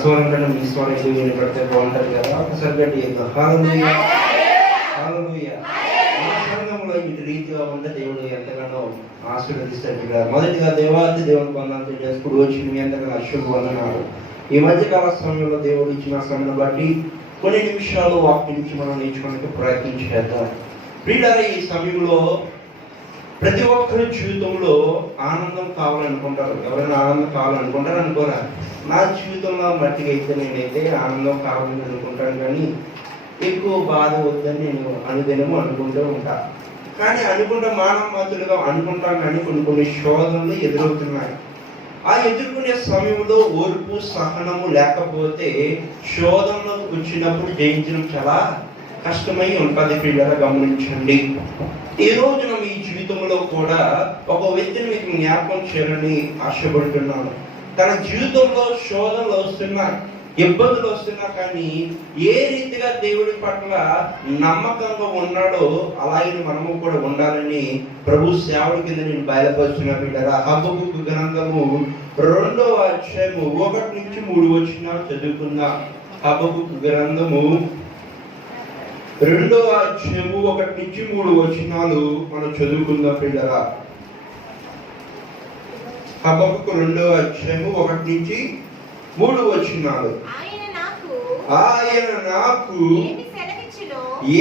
స్వరం కన్నా మీ స్వరం ఎక్కువ వినపడితే బాగుంటుంది కదా. ఒకసారి గట్టి హల్లెలూయా హల్లెలూయా. మా సంఘంలో ఇటు రీతిగా ఉంటే దేవుడు ఎంతగానో ఆశీర్వదిస్తాడు కదా. మొదటిగా దేవాది దేవుని వందనాలు తెలియజేసుకుడు వచ్చి మీ ఎంతగానో వందనాలు. ఈ మధ్యకాల సమయంలో దేవుడు ఇచ్చిన సమయాన్ని బట్టి కొన్ని నిమిషాలు వాక్యం నుంచి మనం నేర్చుకోవడానికి ప్రయత్నం చేద్దాం. ప్రియులారా, ఈ సమయంలో ప్రతి ఒక్కరి జీవితంలో ఆనందం కావాలనుకుంటారు. ఎవరైనా ఆనందం కావాలనుకుంటారు అనుకోరా? నా జీవితంలో మట్టిగా అయితే నేనైతే ఆనందం కావాలని అనుకుంటాను, కానీ ఎక్కువ బాధ వద్దని నేను అనుదినము అనుకుంటూ ఉంటాను. కానీ అనుకుంటే మానవ మాత్రులుగా అనుకుంటాను, కానీ కొన్ని శోధనలు ఎదురవుతున్నాయి. ఆ ఎదుర్కొనే సమయంలో ఓర్పు సహనము లేకపోతే శోధనలు వచ్చినప్పుడు జయించడం చాలా కష్టమై ఉంటుంది. పిల్లలు గమనించండి. ఈ రోజున మీ జీవితంలో కూడా ఒక వ్యక్తిని మీకు జ్ఞాపకం చేయాలని ఆశపడుతున్నాను. తన జీవితంలో శోధనలు వస్తున్నా, ఇబ్బందులు వస్తున్నా, కానీ ఏ రీతిగా దేవుడి పట్ల నమ్మకంగా ఉన్నాడో అలాగే మనము కూడా ఉండాలని ప్రభు సేవడి కింద నేను బయలుపరుస్తున్నా. బిడ్డరా, హబక్కూకు గ్రంథము 2వ అధ్యాయము 1 నుంచి 3 వచనాలు చదువుకుందాం. హబక్కూకు గ్రంథము 2వ అధ్యాయము 1 నుంచి 3 వచనాలు మనం చదువుకుందాం. బిడ్డరా, హబక్కూకు 2వ అధ్యాయము 1 నుంచి 3 వచనాలు. ఆయన నాకు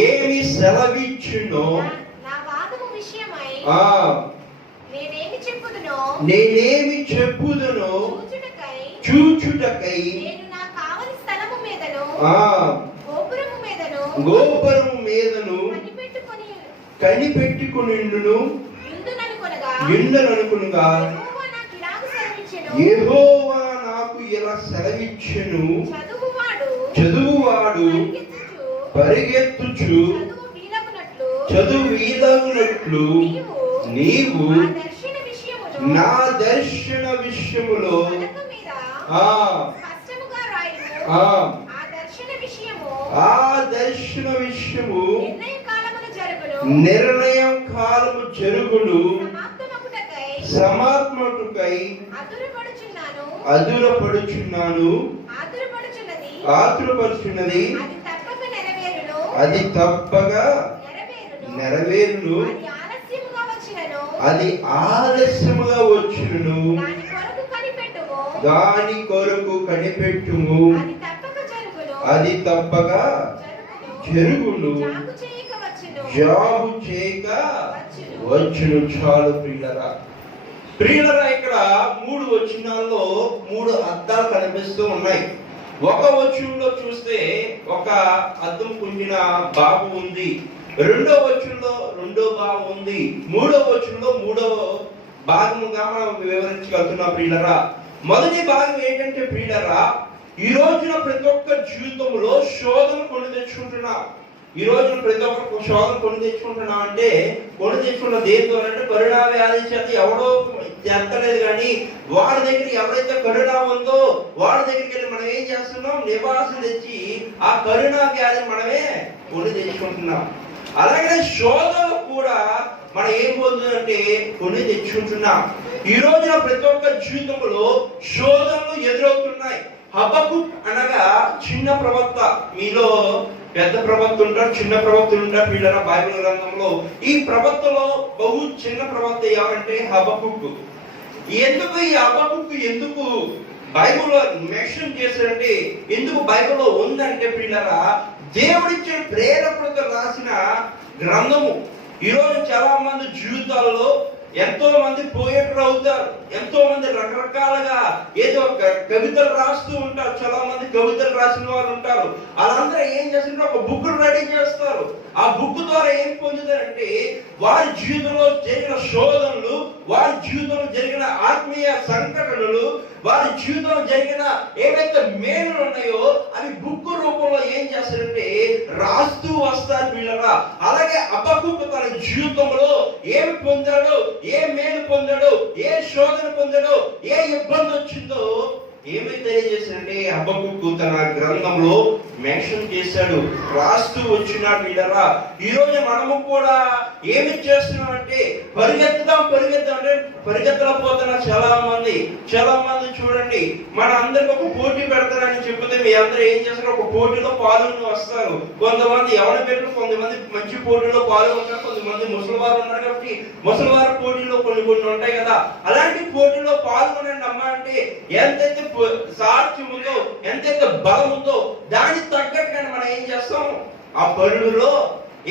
ఏమి సెలవిచ్చునో నేనేమి చెప్పుదునో చూచుటకై గోపురము మీదను కనిపెట్టుకొనిండును ఇందుననుకొనగా యెహోవా నాకు ఇలా సెలవిచ్చెను, చదువువాడు పరిగెత్తుచు చదువు వీలగునట్లు నీవు నా దర్శన విషయములో ఆ దర్శన విషయము నిర్ణయం కాలము జరుగును, సమాత్మకుకై ఆతురపడుచున్నాను, ఆతురపడుచున్నది, అది తప్పగా నెరవేరును, అది ఆలస్యముగా వచ్చును, దాని కొరకు కనిపెట్టుము, అది తప్పగా జరుగును, జాబు చేయక వచ్చును. చాలు ప్రియులరా. ప్రియులరా, ఇక్కడ 3 వచనాల్లో 3 అర్థాలు కనిపిస్తూ ఉన్నాయి. ఒక వచనంలో చూస్తే ఒక అద్దం కుండిన బాబు ఉంది, 2వ వచనంలో 2వ బాబు ఉంది, 3వ వచనంలో 3వ భాగముగా మనం వివరించగలుగుతున్నాం. ప్రియులరా, మొదటి భాగం ఏంటంటే ప్రియులరా, ఈ రోజున ప్రతి ఒక్క జీవితంలో శోధన కొని తెచ్చుకుంటున్నాం. ఈ రోజున ప్రతి ఒక్క శోధన కొని తెచ్చుకుంటున్నా అంటే కొని తెచ్చుకున్న దేంతో అంటే కరుణా వ్యాధి చేత ఎవడో చేస్తలేదు, కానీ వాడి దగ్గర ఎవరైతే కరుణ ఉందో వాడి దగ్గరికి వెళ్ళి మనం ఏం చేస్తున్నాం, నివాసం తెచ్చి ఆ కరుణా వ్యాధిని మనమే కొని తెచ్చుకుంటున్నాం. అలాగే శోధన కూడా మనం ఏం పొందుతుందంటే కొని తెచ్చుకుంటున్నాం. ఈ రోజున ప్రతి ఒక్క జీవితంలో శోధనలు ఎదురవుతున్నాయి. హబక్కూక్ అనగా చిన్న ప్రవక్త. మీలో పెద్ద ప్రవక్త ఉంటారు, చిన్న ప్రవక్తలు ఉంటారు. వీళ్ళ బైబిల్ గ్రంథంలో ఈ ప్రవక్తలో బహు చిన్న ప్రవక్త ఎవరంటే హబక్కూక్. ఎందుకు ఈ హబక్కూక్ ఎందుకు బైబిల్లో మెన్షన్ చేశారంటే, ఎందుకు బైబిల్లో ఉందంటే పిల్లరా, దేవుడిచ్చిన ప్రేరేపణతో రాసిన గ్రంథము. ఈరోజు చాలా మంది జీవితాల్లో ఎంతో మంది పోయేట్లు అవుతారు, ఎంతో మంది రకరకాలుగా ఏదో కవితలు రాస్తూ ఉంటారు. చాలా మంది కవితలు రాసిన వారు ఉంటారు. వాళ్ళందరూ ఏం చేస్తుంటే ఒక బుక్ రెడీ చేస్తారు. ఆ బుక్ ద్వారా ఏం పొందుతారంటే వారి జీవితంలో జరిగిన శోధనలు, వారి జీవితంలో జరిగిన ఆత్మీయ సంఘటనలు, వారి జీవితంలో జరిగిన ఏవైతే మేలులు ఉన్నాయో అవి బుక్ రూపంలో ఏం చేస్తారంటే రాస్తూ వస్తారు వీళ్ళరా. అలాగే హబక్కూక్ తన జీవితంలో ఏమి పొందాడో, ఏ మేలు పొందాడో, ఏ శోధన పొందాడో, ఏ ఇబ్బంది వచ్చిందో ఏమి తెలియజేశాడంటే హబక్కూకు తన గ్రంథంలో మెన్షన్ చేశాడు, రాస్తూ వచ్చినాడు. వీళ్ళరా ఈ రోజు మనము కూడా ఏమి చేస్తున్నామంటే పరిగెత్తుదాం అంటే పరిగెత్తలేకపోతున్నా చాలా మంది చూడండి. మన అందరికి ఒక పోటీ పెడతారని చెప్తే మీ అందరూ ఏం చేస్తారు, ఒక పోటీలో పాల్గొని వస్తారు. కొంతమంది ఎవరి పేరు, కొంతమంది మంచి పోటీలో పాల్గొంటారు, కొంతమంది ముసలివారు ఉన్నారు కాబట్టి ముసలివారి పోటీలో కొన్ని ఉంటాయి కదా. అలాంటి పోటీలో పాల్గొనండి అమ్మా అంటే ఎంతైతే సాధ్యం ఉందో, ఎంతైతే బలం ఉందో దానికి తగ్గట్టుగా మనం ఏం చేస్తాం, ఆ పనులలో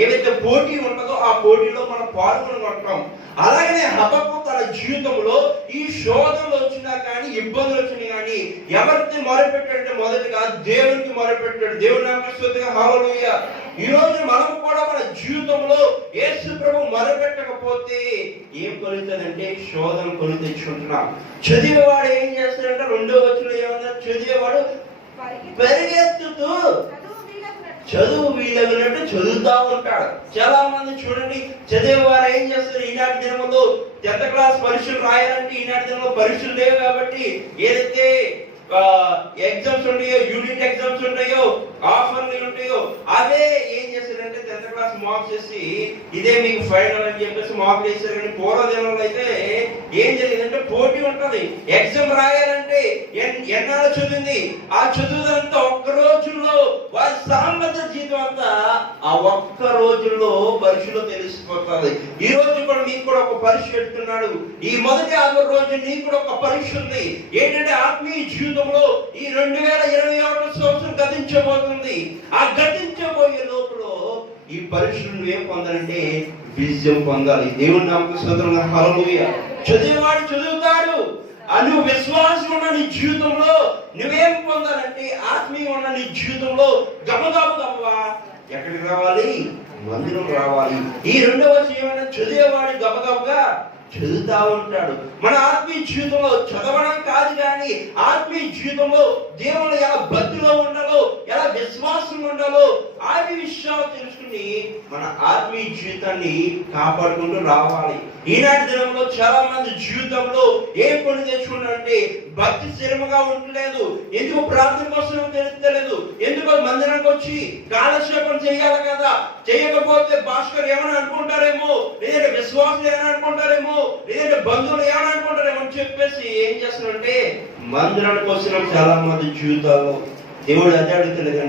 ఏవైతే పోటీ ఉంటుందో ఆ పోటీలో మనం పాల్గొనగలుగుతాం. అలాగనే హబక్కూకు తన జీవితంలో ఈ శోధనలు వచ్చినా కానీ, ఇబ్బందులు వచ్చినా కానీ ఎవరికి మొరపెట్టాడంటే మొదటిగా దేవునికి మొరపెట్టాడు. దేవుని నామమున స్తుతిగా హల్లెలూయా. ఈ రోజు మనం కూడా మన జీవితంలో యేసు ప్రభు మొరపెట్టకపోతే ఏం కొలుతుందంటే శోధన కొని తెచ్చుకుంటున్నాం. చదివేవాడు ఏం చేస్తాడంటే 2వ వచనంలో ఏమన్నా, చదివేవాడు పరిగెత్తుతూ చదువు వీలగినట్టు చదువుతా ఉంటాడు. చాలా మంది చూడండి, చదివేవారు ఏం చేస్తారు, ఈనాటి దినములో 10th క్లాస్ పరీక్షలు రాయాలంటే ఈనాటి దినంలో పరీక్షలు లేవు కాబట్టి ఏదైతే ఎగ్జామ్స్ ఉంటాయో, యూనిట్ ఎగ్జామ్స్ ఉంటాయో, ఆఫర్లు ఉంటాయో అవే ఏం చేస్తారంటే 10th క్లాస్ మార్క్స్ చేసి ఇదే మీకు ఫైనల్ అని చెప్పేసి మార్క్ చేశారు. కానీ పూర్వదినంలో అయితే ఏం జరిగిందంటే పోటీ ఉంటది. ఎగ్జామ్ రాయాలంటే ఎన్నాళ్ళు చదివింది ఆ చదువుదంతా ఒక్క రోజుల్లో వారి సాంగత్య జీవితం అంతా ఆ ఒక్క రోజుల్లో పరీక్షలో తెలిసిపోతుంది. ఈ రోజు కూడా మీకు కూడా ఒక పరీక్ష పెడుతున్నాడు. ఈ మొదటి 6 రోజు నీకు కూడా ఒక పరీక్ష ఉంది. ఏంటంటే ఆత్మీయ జీవితంలో ఈ 2021 సంవత్సరం గతించబోతుంది. ఆ గతించబోయే లోపల ఈ పరీక్షలు నువ్వేం పొందాలంటే విజయం పొందాలి. దేవుని నామమున స్తోత్రం హల్లెలూయా. చదివేవాడు చదువుతాడు. నువ్వు విశ్వాసం ఉన్న నీ జీవితంలో నువ్వేం పొందాలంటే ఆత్మీయం ఉన్న నీ జీవితంలో గమగమగా ఎక్కడికి రావాలి, మందిరం రావాలి. ఈ 2వ ఏమైనా చదివేవాడు గబగబగా చదువుతా ఉంటాడు. మన ఆత్మీయ జీవితంలో చదవడం కాదు కానీ ఆత్మీయ జీవితంలో దేవుడు ఎలా భక్తిలో ఉండాలో, ఎలా విశ్వాసం ఉండాలో ఆ విషయాలు తెలుసుకుని మన ఆత్మీయ జీవితాన్ని కాపాడుకుంటూ రావాలి. ఈనాటి దినంలో చాలా మంది జీవితంలో ఏం పని తెచ్చుకున్నారంటే భక్తి స్థిరముగా ఉండలేదు. ఎందుకు ప్రార్థన కోసం తెలుస్తలేదు, ఎందుకు మందిరానికి వచ్చి కాలక్షేపం చేయాలి కదా, చేయకపోతే భాస్కర్ ఏమని అనుకుంటారేమో, లేదంటే విశ్వాసులు ఏమని అనుకుంటారేమో, లేదంటే బంధువులు ఏమని అనుకుంటారేమో అని చెప్పేసి ఏం చేస్తున్నారంటే మందిరానికి వచ్చిన చాలా మంది జీవితాల్లో దేవుడు అదే అడుగుతున్నాడు,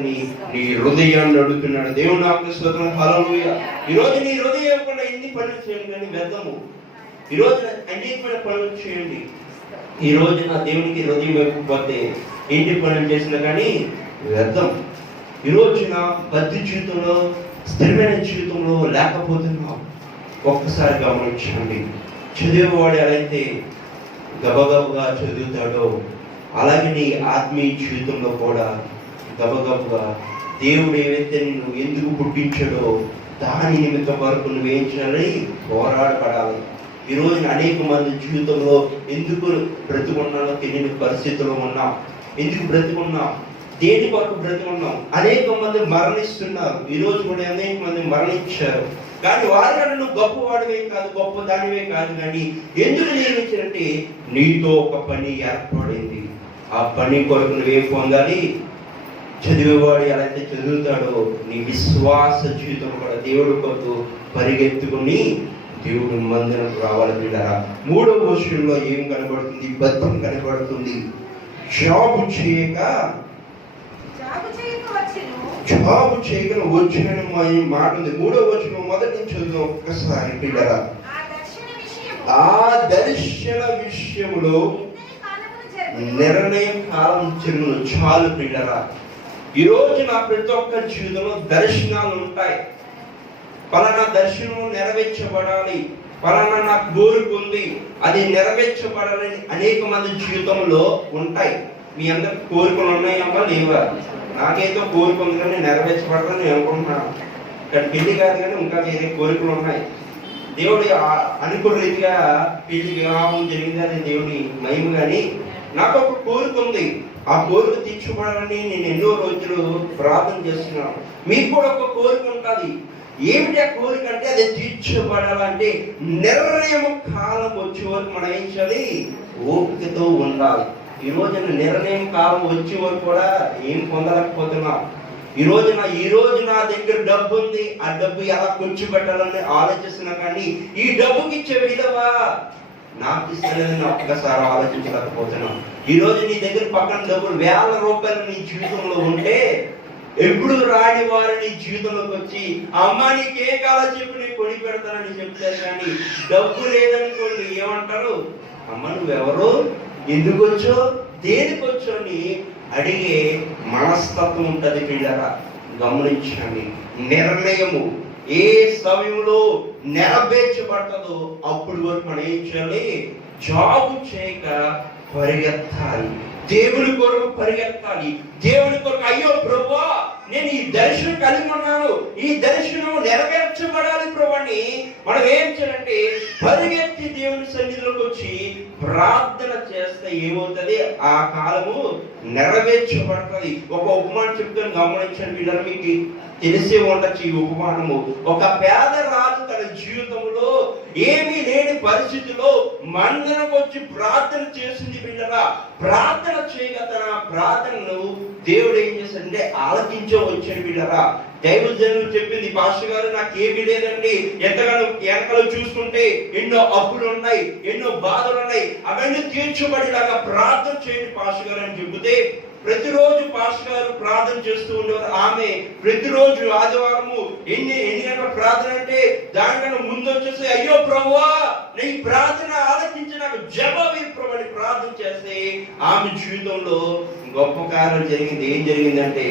నీ హృదయాన్ని అడుగుతున్నాడు. దేవుడు నాకు స్తోత్రం హల్లెలూయా. ఈ రోజు నీ హృదయం కూడా ఎన్ని పనులు చేయండి కానీ వ్యర్థము. ఈ రోజు అనేకమైన పనులు చేయండి. ఈ రోజున దేవునికి హృదయం ఇవ్వకపోతే ఇంటి పనులు చేసినా కానీ వ్యర్థం. ఈ రోజున భక్తి జీవితంలో, స్థిరమైన జీవితంలో లేకపోతున్నాం. ఒక్కసారి గమనించండి. చదివేవాడు ఎలా అయితే గబగబగా చదువుతాడో అలాగే నీ ఆత్మీయ జీవితంలో కూడా గబగబగా దేవుడు ఏవైతే నిన్ను ఎందుకు పుట్టించాడో దాని నిమిత్తం వరకు నువ్వేం చేయాలి, పోరాడపడాలి. ఈ రోజున అనేక మంది జీవితంలో ఎందుకు బ్రతికున్నానో తెలియని పరిస్థితుల్లో ఉన్నాం. ఎందుకు బ్రతికున్నాం, దేని కొరకు బ్రతికున్నాం. అనేక మంది మరణిస్తున్నారు. ఈ రోజు కూడా అనేక మంది మరణించారు. కానీ వారికన్నా నువ్వు గొప్పవాడివే కాదు, గొప్ప దానివే కాదు. కానీ ఎందుకు నియమించారంటే నీతో ఒక పని ఏర్పడింది. ఆ పని కొరకు నువ్వేం పొందాలి. చదివేవాడు ఎలా అయితే చదువుతాడో నీ విశ్వాస జీవితం కూడా దేవుడి కొరకు పరిగెత్తుకుని దేవుడి మందిరం రావాలి. బిడ్డరా 3వ వచనంలో ఏం కనబడుతుంది, బద్ధం కనబడుతుంది. జాబు చేయక వచ్చిన మాట ఉంది. 3వ వచనం మొదటి నుంచి చదువు ఒక్కసారి బిడ్డరా. ఆ దర్శన విషయంలో నిర్ణయం కాలం చెరువులు చాలు బిడ్డరా. ఈ రోజు నా ప్రతి ఒక్క జీవితంలో దర్శనాలు ఉంటాయి. పలానా దర్శనం నెరవేర్చబడాలి, పలానా నాకు కోరిక ఉంది, అది నెరవేర్చబడాలని అనేక మంది జీవితంలో ఉంటాయి. మీ అందరికి కోరికలు ఉన్నాయమ్మా లేవా? నాకేదో కోరిక ఉంది కానీ నెరవేర్చబడాలని నేను అనుకుంటున్నాను. ఇక్కడ పెళ్లి కాదు కానీ ఇంకా వేరే కోరికలు ఉన్నాయి. దేవుడి అనుకున్న రీతిగా పెళ్లి వివాహం జరిగింది అని దేవుడి మహిమ. కానీ నాకు ఒక కోరిక ఉంది. ఆ కోరిక తీర్చుకోవాలని నేను ఎన్నో రోజులు ప్రార్థన చేస్తున్నాను. మీకు కూడా ఒక కోరిక ఉంటుంది. ఏమిటి ఆ కోరిక అంటే అది తీర్చబడాలంటే నిర్ణయం కాలం వచ్చే వరకు మనం ఏం చేయాలి, ఓపికతో ఉండాలి. ఈ రోజున నిర్ణయం కాలం వచ్చే వరకు కూడా ఏం పొందలేకపోతున్నాం. ఈ రోజు నా దగ్గర డబ్బు ఉంది, ఆ డబ్బు ఎలా ఖర్చు పెట్టాలని ఆలోచిస్తున్నా, కానీ ఈ డబ్బుకి ఇచ్చే విలువ నాకు ఇస్తలేదని ఒక్కసారి ఆలోచించలేకపోతున్నాం. ఈ రోజు నీ దగ్గర పక్కన డబ్బులు వేల రూపాయలు నీ జీవితంలో ఉంటే, ఎప్పుడు రాని వారు నీ జీవితంలోకి వచ్చి అమ్మ నీకే కాలో చెప్పి నేను కొని పెడతానని చెప్తారు, కానీ డబ్బు లేదనుకోండి ఏమంటారు, అమ్మ నువ్వెవరు, ఎందుకు వచ్చో, దేనికి వచ్చో అని అడిగే మనస్తత్వం ఉంటుంది. పిల్లరా గమనించండి, నిర్ణయము ఏ సమయంలో నెరవేర్చబడతాదో అప్పుడు వరకు మనం ఏం చేయాలి, జాబు చేయక పరిగెత్తాలి, దేవుని కొరకు పరిగెత్తాలి. దేవుని కొరకు అయ్యో ప్రభువా నేను ఈ దర్శనం కలిగి ఉన్నాను, ఈ దర్శనం నెరవేర్చబడాలి ప్రభు అని మనం ఏం చేయాలంటే పరిగెత్తి దేవుని సన్నిధిలోకి వచ్చి ప్రార్థన చేస్తే ఏమవుతుంది, ఆ కాలము నెరవేర్చబడుతుంది. ఒక ఉపమానం చెప్తాను గమనించండి పిల్లలు, మీకు తెలిసే ఉండొచ్చు ఈ ఉపమానము. ఒక పేద రాజు తన జీవితంలో ఏమీ లేని పరిస్థితిలో మందిరకు వచ్చి ప్రార్థన చేసింది. పిల్లరా ప్రార్థన చేయగా తన ప్రార్థనను దేవుడు ఏం చేశాడంటే ఆలకించే వచ్చాడు. పిల్లరా దైవజనులు చెప్పింది, పాస్టర్ గారు నాకేమీ లేదండి, ఎంతగానో వెనకలో చూసుకుంటే ఎన్నో అప్పులు ఉన్నాయి, ఎన్నో బాధలు ఉన్నాయి, అవన్నీ తీర్చబడిలాగా ప్రార్థన చేయండి పాస్టర్ గారు అని చెబితే, ప్రతిరోజు పాస్టర్ గారు ప్రార్థన చేస్తూ ఉండేవారు. ఆమె ప్రతిరోజు ఆదివారము ఎన్ని గంటల ప్రార్థన అంటే దానికన్నా ముందు వచ్చేసి అయ్యో ప్రభువా నీ ప్రార్థన ఆలోచించి నాకు జవాబు ప్రభు అని ప్రార్థన చేస్తే ఆమె జీవితంలో గొప్ప కార్యం జరిగింది. ఏం జరిగిందంటే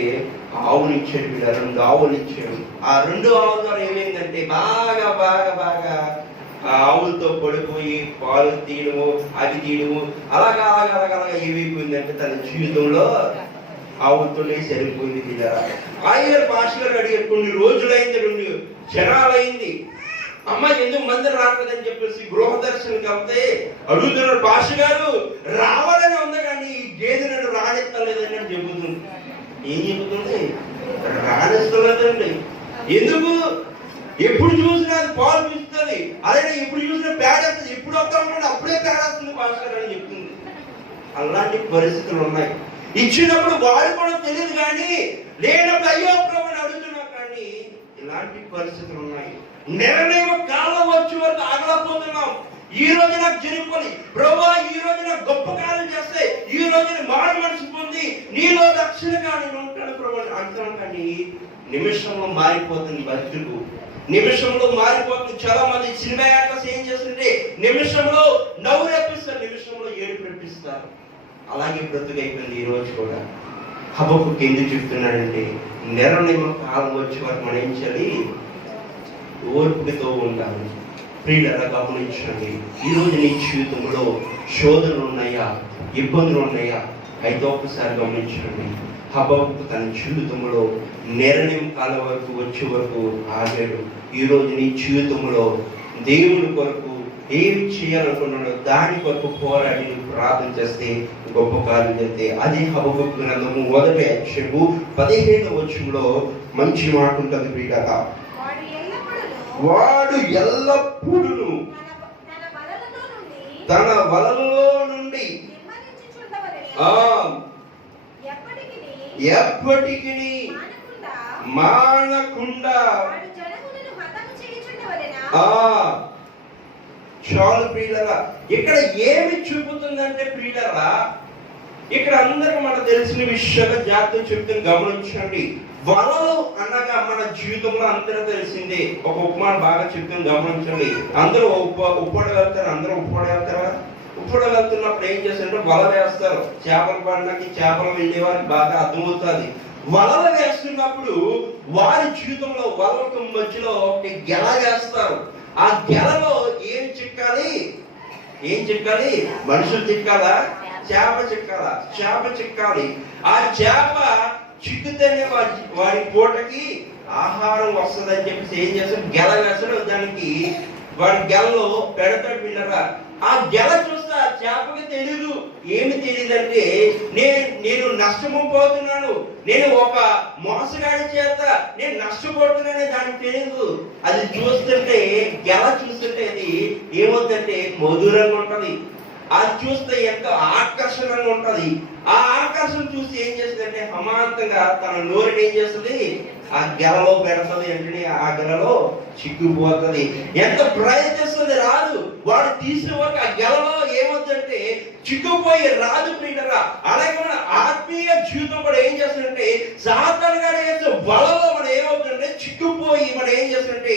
ఆవులు ఇచ్చాడు, 2 ఆవులు ఇచ్చాడు. ఆ 2 ఆవుల ద్వారా ఏమైందంటే బాగా బాగా బాగా ఆవులతో పడిపోయి పాలు తీయడము, అది తీయడము, అలాగా అలాగా అలాగా అలాగా ఏమైపోయిందంటే తన జీవితంలో ఆవులతోనే సరిపోయింది. పిల్లరా ఆయన పాస్టర్ అడిగారు, కొన్ని రోజులైంది, 2 క్షణాలైంది, అమ్మ ఎందుకు మందిరం రావట్లేదని చెప్పేసి గృహ దర్శనకి వెళ్తే అడుగుతున్నారు, పాస్టర్ గారు రావాలని ఉంది కానీ ఈ గేదె నన్ను రాణిస్తలేదని అని చెబుతుంది. ఏం చెబుతుంది, రాణిస్తలేదండి. ఎందుకు, ఎప్పుడు చూసినా అది పాలు పిస్తుంది, అదే ఎప్పుడు చూసినా పేడేస్తుంది, ఎప్పుడు వస్తా ఉంటాడు అప్పుడే పేడేస్తుంది పాస్టర్ అని చెప్తుంది. అలాంటి పరిస్థితులు ఉన్నాయి. ఇచ్చినప్పుడు వాడుకోవడం తెలియదు, కానీ లేనప్పుడు అయ్యో ప్రభు అని అడుగుతున్నా, కానీ ఇలాంటి పరిస్థితులు ఉన్నాయి. నిర్ణయం కాలం వచ్చే వరకు ఆగలేకపోతున్నాం. ఈ రోజు నాకు జరిగిపోయి ప్రభువా ఈ రోజు నాకు గొప్ప కార్యం చేస్తే, ఈ రోజు మారు మనసు పొంది నీలో రక్షణగా నేను ఉంటాను ప్రభు అంటున్నాను, కానీ నిమిషంలో మారిపోతుంది బతుకు, నిమిషంలో మారిపోతుంది. చాలా మంది సినిమా యాక్టర్స్ ఏం చేస్తుంటే నిమిషంలో నవ్వు రప్పిస్తారు, నిమిషంలో ఏడు రప్పిస్తారు. అలాగే బ్రతుకైపోయింది ఈ రోజు కూడా. హబక్కుకు ఎందుకు చెప్తున్నాడంటే నిర్ణయం కాలం వచ్చే వరకు మనం ఏం చేయాలి, ఓర్పుతో ఉండాలి. ప్రియులారా గమనించండి, ఈరోజు నీ జీవితంలో శోధనలు ఉన్నాయా, ఇబ్బందులు ఉన్నాయా? అయితే ఒక్కసారి గమనించండి, హబక్కుకు తన జీవితంలో నిర్ణయం కాలం వరకు వచ్చే వరకు ఆగాడు. ఈరోజు నీ జీవితంలో దేవుని కొరకు ఏమి చేయాలనుకున్నాడో దాని కొరకు పోరాడి నువ్వు ప్రార్థన చేస్తే గొప్ప కార్యం చేస్తే అదే హబక్కుకు గ్రంథము 1వ అధ్యాయము 15వ వచనంలో మంచి మాట ఉంటుంది. ప్రియులారా వాడు ఎల్లప్పుడూ తన వలలో నుండి ఎప్పటికీ మానకుండా చాలు. ప్రియులరా ఇక్కడ ఏమి చూపుతుందంటే ప్రియులరా, ఇక్కడ అందరూ మనకు తెలిసిన విషయాలు జాగ్రత్తగా చెప్తాను గమనించండి. వలలు అనగా మన జీవితంలో అందరూ తెలిసిందే. ఒక ఉపమానం బాగా చెప్తాను గమనించండి. అందరూ ఉప్పడగలుగుతారు, అందరూ ఉప్పడగలుగుతారా? ఉప్పడగలుగుతున్నప్పుడు ఏం చేస్తారంటే వల వేస్తారు. చేపలు పడడానికి చేపలు వెళ్ళే వారికి బాగా అర్థమవుతుంది. వలలు వేస్తున్నప్పుడు వారి జీవితంలో వలలకు మధ్యలో ఒక గెల వేస్తారు. ఆ గెలలో ఏం చిక్కాలి, ఏం చిక్కాలి? మనుషులు చిక్కాలా, చేప చిక్కాలా? చేప చిక్కాలి. ఆ చేప చిక్కుతేనే వాడి పూటకి ఆహారం వస్తుంది అని చెప్పేసి ఏం చేస్తాడు, గెల వేస్తాడు. దానికి వాడి గెలలో పెడతాడు. విన్నరా ఆ గెల చూస్తే ఆ చేపకి తెలీదు, ఏమి తెలియదంటే నేను నష్టపోతున్నాను, నేను ఒక మోసగాడి చేత నేను నష్టపోతున్నానే దానికి తెలియదు. అది చూస్తుంటే గెల చూస్తుంటే అది ఏమవుతుందంటే మధురంగా ఉంటది. అది చూస్తే ఎంతో ఆకర్షణంగా ఉంటది. ఆ ఆకర్షణ చూసి ఏం చేస్తుందంటే అమాంతంగా తన నోరుని ఏం చేస్తుంది, ఆ గెలలో పెడుతుంది. వెంటనే ఆ గెలలో చిక్కుపోతుంది. ఎంత ప్రయత్నిస్తుంది రాదు. వాడు తీసిన వరకు ఆ గెలలో ఏమవుతుందంటే చిక్కుపోయి రాదు ప్రియులారా. అలాగే మన ఆత్మీయ జీవితం కూడా ఏం చేస్తుందంటే సాతాను గారు వేసే వలలో మనం ఏమవుతుందంటే చిక్కుపోయి మనం ఏం చేస్తుందంటే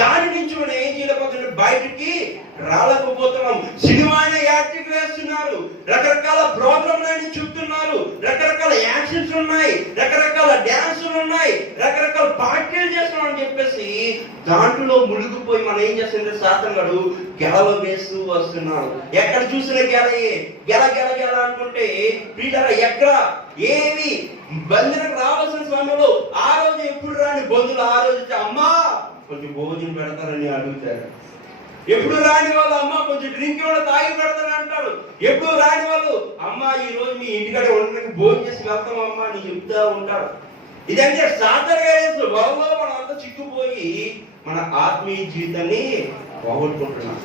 దాని నుంచి మనం ఏం చేయలేకపోతుంటే బయటికి రాలేకపోతున్నాం. సినిమా యాక్టింగ్ వేస్తున్నారు, రకరకాల ప్రోగ్రాంలు అని చెప్తున్నారు, రకరకాల యాక్షన్స్ ఉన్నాయి, రకరకాల డ్యాన్సులు ఉన్నాయి, రకరకాల పార్టీలు చేస్తున్నాం అని చెప్పేసి దాంట్లో మునిగిపోయి మనం ఏం చేస్తుంటే సాతాను గారు గెలలో వేస్తూ వస్తున్నాడు. ఎక్కడ చూసిన గెలయే, గెల గెల గెల అనుకుంటే వీళ్ళ ఎక్కడ ఏమి బంధులకు రావాల్సిన సమయంలో ఆ రోజు ఎప్పుడు రాని బంధువులు ఆ రోజు అమ్మా కొంచెం భోజనం పెడతారని అడుగుతారు. ఎప్పుడు రాని వాళ్ళు అమ్మ కొంచెం డ్రింక్ కూడా తాగి పెడతారని అంటారు. ఎప్పుడు రాని వాళ్ళు అమ్మ ఈ రోజు మీ ఇంటికాడ ఉండడానికి భోజనం చేసి వెళ్తాం అమ్మ అని చెప్తా ఉంటారు. ఇదంటే సాధారణ వాళ్ళలో మనం అంతా చిక్కుపోయి మన ఆత్మీయ జీవితాన్ని పోగొట్టుకుంటున్నాం.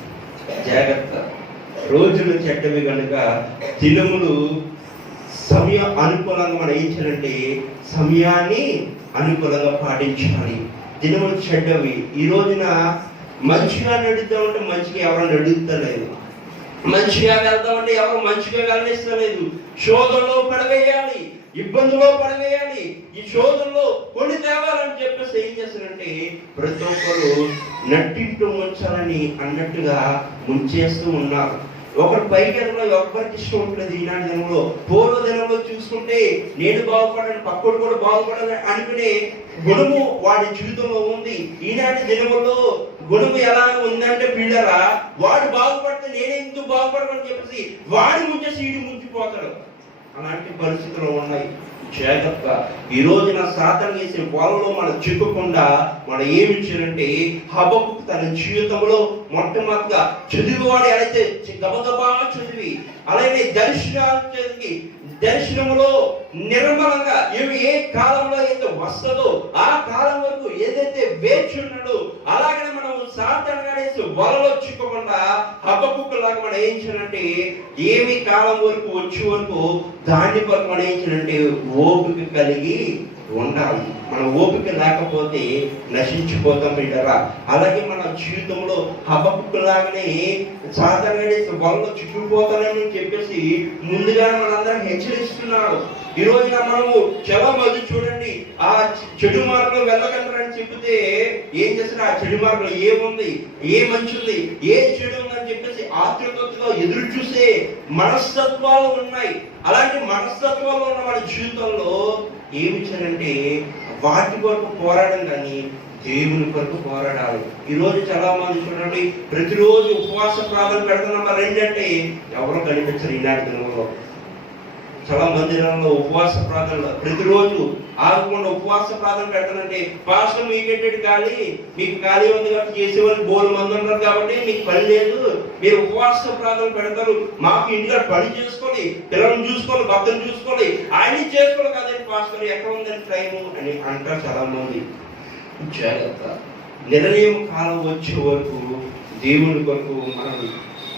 జాగ్రత్త. రోజులు చెడ్డవి కనుక దినములు సమయం అనుకూలంగా మనం ఏం చేయాలంటే సమయాన్ని అనుకూలంగా పాటించాలి. దినములు చెడ్డవి. ఈ రోజున మంచిగా నడుద్దామంటే మంచిగా ఎవరు నడుస్తలేదు, మంచిగా వెళ్దామంటే ఎవరు మంచిగా వెళ్ళనిస్తలేదు. శోధనలో పడవేయాలి, ఇబ్బందులో పడవేయాలి. ఈ శోధనలో కొన్ని తేవాలని చెప్పేసి ఏం చేస్తారంటే ప్రతి ఒక్కరు నట్టింటూ ముంచాలని అన్నట్టుగా ముంచేస్తూ ఉన్నారు. ఒకరు పైకి వెళ్ళడం ఎవరికి ఇష్టం ఉంటుంది. ఈనాటి దినంలో పూర్వ దినంలో చూసుకుంటే నేను బాగుపడాను పక్కడు కూడా బాగుపడాలని అనుకునే గుణము వాడి జీవితంలో ఉంది. ఈనాటి దినములో గుణము ఎలా ఉందంటే పిల్లరా వాడు బాగుపడితే నేనే ఎందుకు బాగుపడమని చెప్పేసి వాడి ముంచేసి ఈడు ముంచిపోతాడు. అలాంటి పరిస్థితులు ఉన్నాయి. జాగ్రత్త. ఈ రోజున సాతాను చేసే పొలంలో మనం చిక్కకుండా మనం ఏమి చేయాలంటే హబక్కు తన జీవితంలో మొట్టమొదటిగా చదివేవాడు అయితే గబగబా చదివి అలాగే దర్శనాలు చదివి దర్శనములో నిర్మలంగా ఏ కాలంలో అయితే వస్తుందో ఆ కాలం వరకు ఏదైతే వేచి ఉన్నాడో అలాగనే మనం సాతాను గాడేసి వలలో చిక్కకుండా హబక్కులాగా మనం ఏం చేయాలంటే ఏమి కాలం వరకు వచ్చే వరకు దాన్ని కొరకు మనం ఏం చేయాలంటే ఓపిక కలిగి ఉండాలి. మన ఓపిక లేకపోతే నశించిపోతాం బిడ్డరా. అలాగే మన జీవితంలో హబక్కులాగానే సాధారణ వలలో చిక్కుపోతానని చెప్పేసి ముందుగా మనందరం హెచ్చరిస్తున్నాడు. ఈ రోజున మనము చాలా మంది చూడండి ఆ చెడు మార్గంలో వెళ్ళగలరని చెబితే ఏం చేస్తారు, ఆ చెడు మార్గంలో ఏముంది, ఏ మంచి ఉంది, ఏ చెడు ఉందని చెప్పేసి ఆతృతతో ఎదురు చూసే మనస్తత్వాలు ఉన్నాయి. అలాంటి మనస్తత్వాలు ఉన్న వాడి జీవితంలో ఏమి చేయాలంటే వాటి కొరకు పోరాడడం కానీ దేవుని కొరకు పోరాడాలి. ఈ రోజు చాలా మంది చూడండి ప్రతిరోజు ఉపవాస ప్రార్థన పెడుతున్నా రెండంటే ఎవరు కనిపించరు. ఈనాటి దినంలో చాలా మందిరంలో ఉపవాస ప్రార్థనలు ప్రతిరోజు ఆగకుండా ఉపవాస ప్రార్థన పెడతానంటే పాస్టర్ మీకేంటి ఖాళీ, మీకు ఖాళీ ఉంది కాబట్టి చేసేవాళ్ళు బోలు మంది ఉన్నారు కాబట్టి మీకు పని లేదు, మీరు ఉపవాస ప్రార్థన పెడతారు, మాకు ఇంటిలో పని చేసుకోవాలి, పిల్లలను చూసుకోవాలి, భర్తను చూసుకోవాలి, ఆయన చేసుకోవాలి కదండి పాస్టర్ ఎక్కడ ఉందని టైము అని అంటారు చాలా మంది. జాగ్రత్త. నిర్ణయం కాలం వచ్చే వరకు దేవుని కొరకు మనం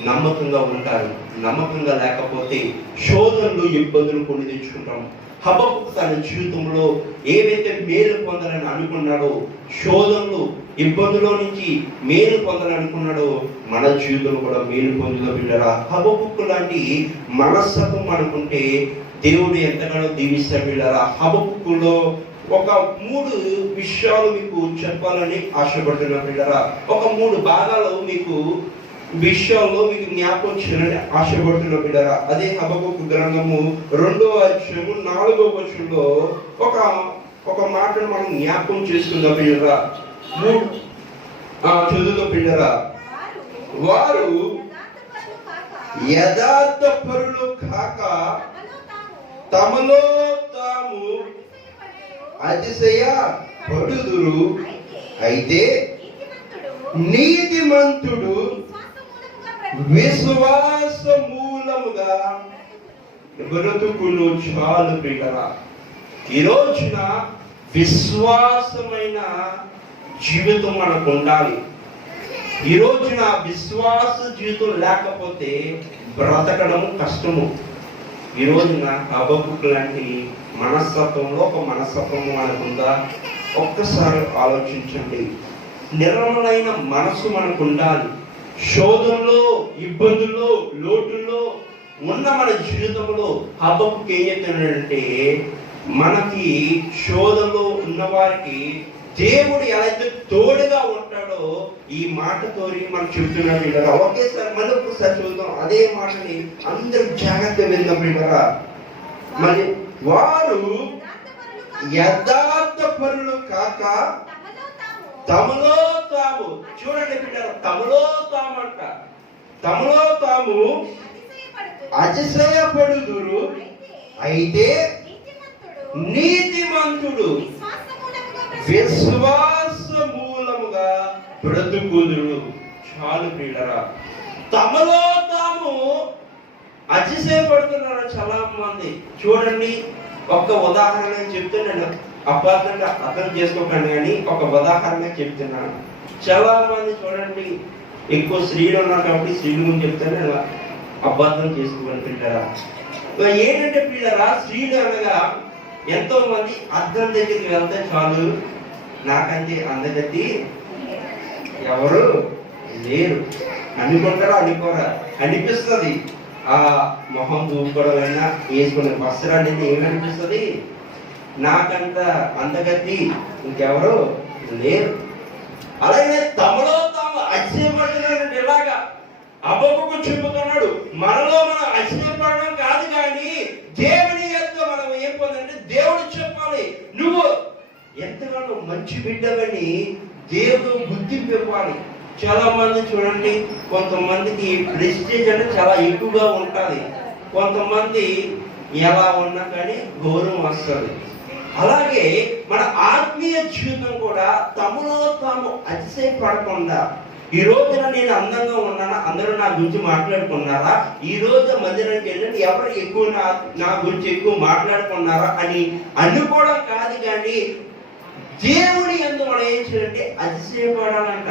నమ్మకంగా ఉంటారు. నమ్మకంగా లేకపోతే శోధనలు ఇబ్బందులు కొని తెచ్చుకుంటాం. హబక్కు తన జీవితంలో ఏవైతే మేలు పొందాలని అనుకున్నాడో శోధనలు ఇబ్బందులో నుంచి మేలు పొందాలని అనుకున్నాడో మన జీవితంలో కూడా మేలు పొందులో బిడ్డరా. హబక్కు లాంటి మనస్తత్వం అనుకుంటే దేవుడు ఎంతగానో దీవిస్తాడు బిడ్డరా. హబక్కులో ఒక 3 విషయాలు మీకు చెప్పాలని ఆశపడుతున్నా బిడ్డరా. ఒక 3 భాగాలు మీకు విషయాల్లో మీకు జ్ఞాపకం చేయాలని ఆశపడుతున్న బిడ్డరా. అదే హబక్కు గ్రంథము 2వ అధ్యాయము 4వ వచనంలో ఒక మాటను మనం జ్ఞాపకం చేసుకుందాం బిడ్డరా. చదువుతో బిడ్డరా, వారు యథార్థ పరులు కాక తమలో తాము అతిశయ పడుదురు. అయితే నీతిమంతుడు విశ్వాస మూలముగా బ్రతుకును. చాలు ప్రియులారా. ఈ రోజున విశ్వాసమైన జీవితం మనకు ఉండాలి. ఈ రోజున విశ్వాస జీవితం లేకపోతే బ్రతకడం కష్టము. ఈ రోజున హబక్కుకు లాంటి మనస్తత్వంలో ఒక మనస్తత్వం మనకుందా? ఒక్కసారి ఆలోచించండి. నిర్మలమైన మనసు మనకు ఉండాలి. శోధనలో, ఇబ్బందుల్లో, లోటుల్లో ఉన్న మన జీవితంలో హబక్కుకు ఏం చెప్తున్నాడంటే, మనకి శోధనలో ఉన్న వారికి దేవుడు ఎలా అయితే తోడుగా ఉంటాడో ఈ మాటతో మనం చెప్తున్నాడు కదా. ఒకేసారి మళ్ళీ ఒకసారి చూద్దాం అదే మాటని, అందరూ జాగ్రత్తగా విందాం కదా. మరి వారు యథార్థ పరులు కాక తమలో తాము, చూడండి బిడ్డలు, తమలో తాము అంట, తమలో తాము అతిశయపడుదురు, అయితే నీతిమంతుడు విశ్వాస మూలముగా బ్రతుకుదురు. చాలు ప్రియులరా, తమలో తాము అతిశయపడుతున్నారు చాలా మంది. చూడండి, ఒక్క ఉదాహరణ చెప్తే నేను అపార్థంగా అర్థం చేసుకోకండి, కానీ ఒక ఉదాహరణ చెప్తున్నాను. చాలా మంది చూడండి, ఎక్కువ స్త్రీలు ఉన్నారు కాబట్టి స్త్రీల గురించి చెప్తాను, నేను అపార్థం చేసుకోమని పిల్లరా. ఏంటంటే పిల్లరా, స్త్రీలు అనగా ఎంతో మంది అద్దం దగ్గరికి వెళ్తే చాలు, నాకంటే అందగతి ఎవరు లేరు అనుకుంటారా? అనుకోరా? అనిపిస్తుంది. ఆ మొహం దూకోవడమైనా, వేసుకునే వస్త్రాలు ఏమనిపిస్తుంది, నాకంత అందగతి ఇంకెవరు లేరు. అలాగే తమలో తాము అతిశయపడుతున్నాడు. ఇలాగా హబక్కుకు చెబుతున్నాడు, మనలో మనం అతిశయపడడం కాదు, కానీ దేవుని యొక్క మనం ఏం పొందంటే, దేవుడు చెప్పాలి నువ్వు ఎంతగానో మంచి బిడ్డవని దేవుడు గుర్తింపు ఇవ్వాలి. చాలా మంది చూడండి, కొంతమందికి ప్రెస్టేజ్ అంటే చాలా ఎక్కువగా ఉంటుంది, కొంతమంది ఎలా ఉన్నా కానీ గౌరవం వస్తుంది. అలాగే మన ఆత్మీయ జీవితం కూడా తమలో తాము అతిశయపడకుండా, ఈ రోజున నేను అందంగా ఉన్నానా, అందరూ నా గురించి మాట్లాడుకున్నారా, ఈ రోజు మందిరానికి వెళ్ళండి ఎవరు ఎక్కువ నా గురించి ఎక్కువ మాట్లాడుకున్నారా అని అనుకోవడం కాదు, కానీ దేవుని యందు మనం ఏం చేయాలంటే అతిశయపడాలంట.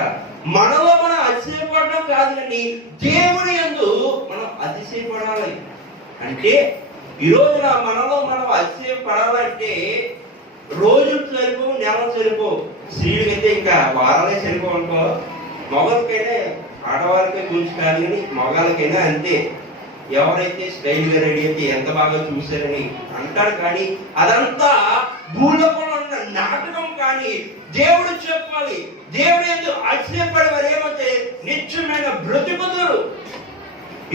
మనలో మనం అతిశయపడడం కాదు, కానీ దేవుని యందు మనం అతిశయపడాలి. అంటే ఈ రోజున మనలో మనం అతిశయపడాలంటే రోజులు సరిపోవు, నెలలు సరిపోవు. స్త్రీలకైతే ఇంకా వారాలే సరిపోవనుకో, మగవాళ్ళకైనా ఆడవాళ్ళకే గురించి కాదు, కానీ మగాళ్ళకైనా అంతే. ఎవరైతే స్టైల్గా రెడీ అయితే ఎంత బాగా చూశారని అంటాడు, కానీ అదంతా భూలోకంలో ఉన్న నాటకం. కానీ దేవుడు చెప్పాలి, దేవుడు ఎందుకు ఆశ్చర్యపడేవారు ఏమంటే నిత్యమైన బ్రతుకుదురు.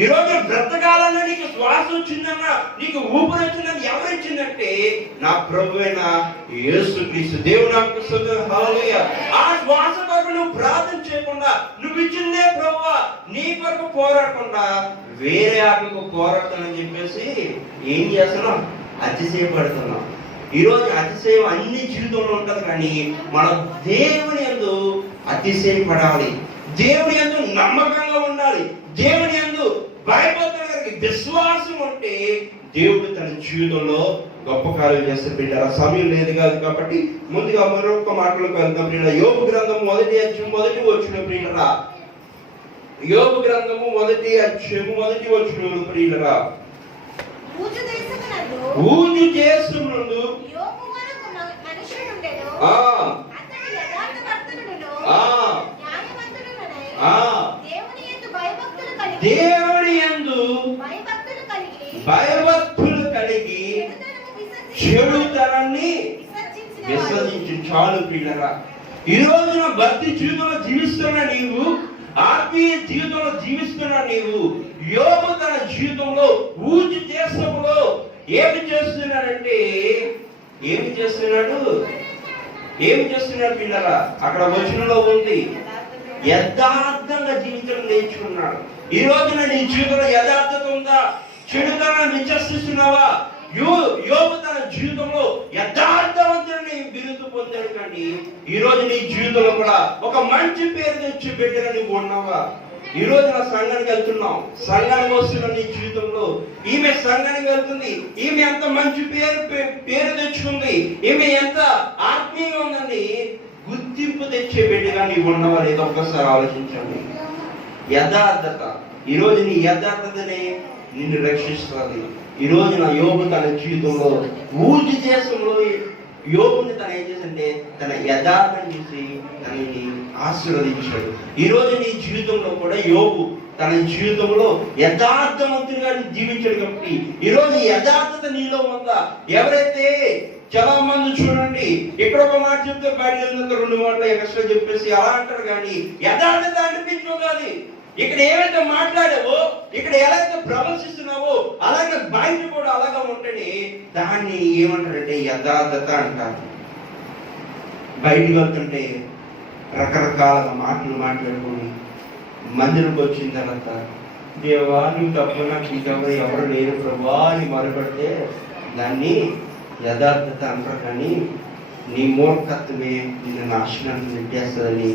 ఈ రోజు బ్రతకాలన్నా, నీకు శ్వాస వచ్చిందన్నా, నీకు ఊపిరి వచ్చిందని ఎవరు ఇచ్చిందంటే నా ప్రభువైన యేసుక్రీస్తు. దేవుడు నాకు హల్లెలూయా. ఆ శ్వాస కొరకు నువ్వు ప్రార్థన చేయకుండా, నువ్వు ఇచ్చిందే ప్రభువా, నీ కొరకు పోరాడకుండా వేరే ఆటకు పోరాడతానని చెప్పేసి ఏం చేస్తున్నాం? అతిశయపడుతున్నాం. ఈ రోజు అతిశయం అన్ని జీవితంలో ఉంటది, కానీ మనం దేవుని యందు అతిశయపడాలి, దేవుని యందు నమ్మకంగా ఉండాలి, దేవుని యందు భయభక్తులకి విశ్వాసం ఉంటే దేవుడు తన జీవితంలో గొప్ప కార్యం చేస్తారు. బిడ్డారా, సమయం లేదు కాదు కాబట్టి ముందుగా మరొక మాటలకు వెళ్తాం. యోబు గ్రంథం 1వ అధ్యాయం 1వ వచనం ప్రియులరా, యోబు గ్రంథము 1వ అధ్యాయం 1వ వచనం ప్రియులరా, ఊజు దేశమునందు దేవుని యందు భయభక్తులు కలిగి చెడుతనాన్ని విసర్జించి. చాలు ప్రియులరా, ఈ రోజున భక్తి జీవితంలో జీవిస్తున్న నీవు, ఆత్మీయ జీవితంలో జీవిస్తున్న నీవు, యోబు తన జీవితంలో ఊజు దేశంలో ఏమి చేస్తున్నాడంటే, ఏమి చేస్తున్నాడు పిల్లరా? అక్కడ వచనంలో ఉంది, యథార్థంగా జీవితం నేర్చుకున్నాడు. ఈ రోజున నీ జీవితంలో యథార్థత ఉందా? చెడుతనాన్ని విచక్షిస్తున్నావా? యోబు తన జీవితంలో యథార్థవంతుడిని బిరుదు పొందాడు, కానీ ఈ రోజు నీ జీవితంలో కూడా ఒక మంచి పేరు తెచ్చి బిడ్డగా నువ్వు ఉన్నావా? ఈ రోజు నా సంఘానికి వెళ్తున్నావు, సంఘానికి వస్తున్న నీ జీవితంలో ఈమె సంఘానికి వెళ్తుంది, ఈమె ఎంత మంచి పేరు తెచ్చుకుంది, ఈమె ఎంత ఆత్మీయంగా ఉందని గుర్తింపు తెచ్చే బిడ్డగా నీవు ఉన్నావా లేదో ఒక్కసారి ఆలోచించండి. యథార్థత, ఈరోజు నీ యథార్థతనే నిన్ను రక్షిస్తుంది. ఈ రోజున యోబు తన జీవితంలో ఊర్జ దేశంలో యోబుని తను ఏం చేసింటే తన యథార్థం చేసి తనని ఆశీర్వదించాడు. ఈ రోజు నీ జీవితంలో కూడా యోబు తన జీవితంలో యథార్థవంతుడిగా జీవించాడు. కాబట్టి ఈరోజు యథార్థత నీలో ఉందా? ఎవరైతే చాలా మంది చూడండి, ఇక్కడ ఒక మాట చెప్తే బయట రెండు మాటలు ఎక్స్ట్రా చెప్పేసి అలా అంటారు, కానీ యథార్థత అనిపించవు. కానీ ఇక్కడ ఏవైతే మాట్లాడావో, ఇక్కడ ఎలా అయితే ప్రవర్తిస్తున్నావో అలాగే బయట కూడా అలాగా ఉంటేనే దాన్ని ఏమంటారంటే యథార్థత అంటారు. బయటికి వెళ్తుంటే రకరకాల మాటలు మాట్లాడుకొని మందిరంకి వచ్చిన తర్వాత దేవా నువ్వు తప్ప నాకు ఇంకెవరు ఎవరు లేరు ప్రభా అని మొదలుపెడితే దాన్ని యథార్థత అంటారు. కానీ నీ మూర్ఖత్వమే నిన్ను నాశనానికి నెట్టేస్తుందని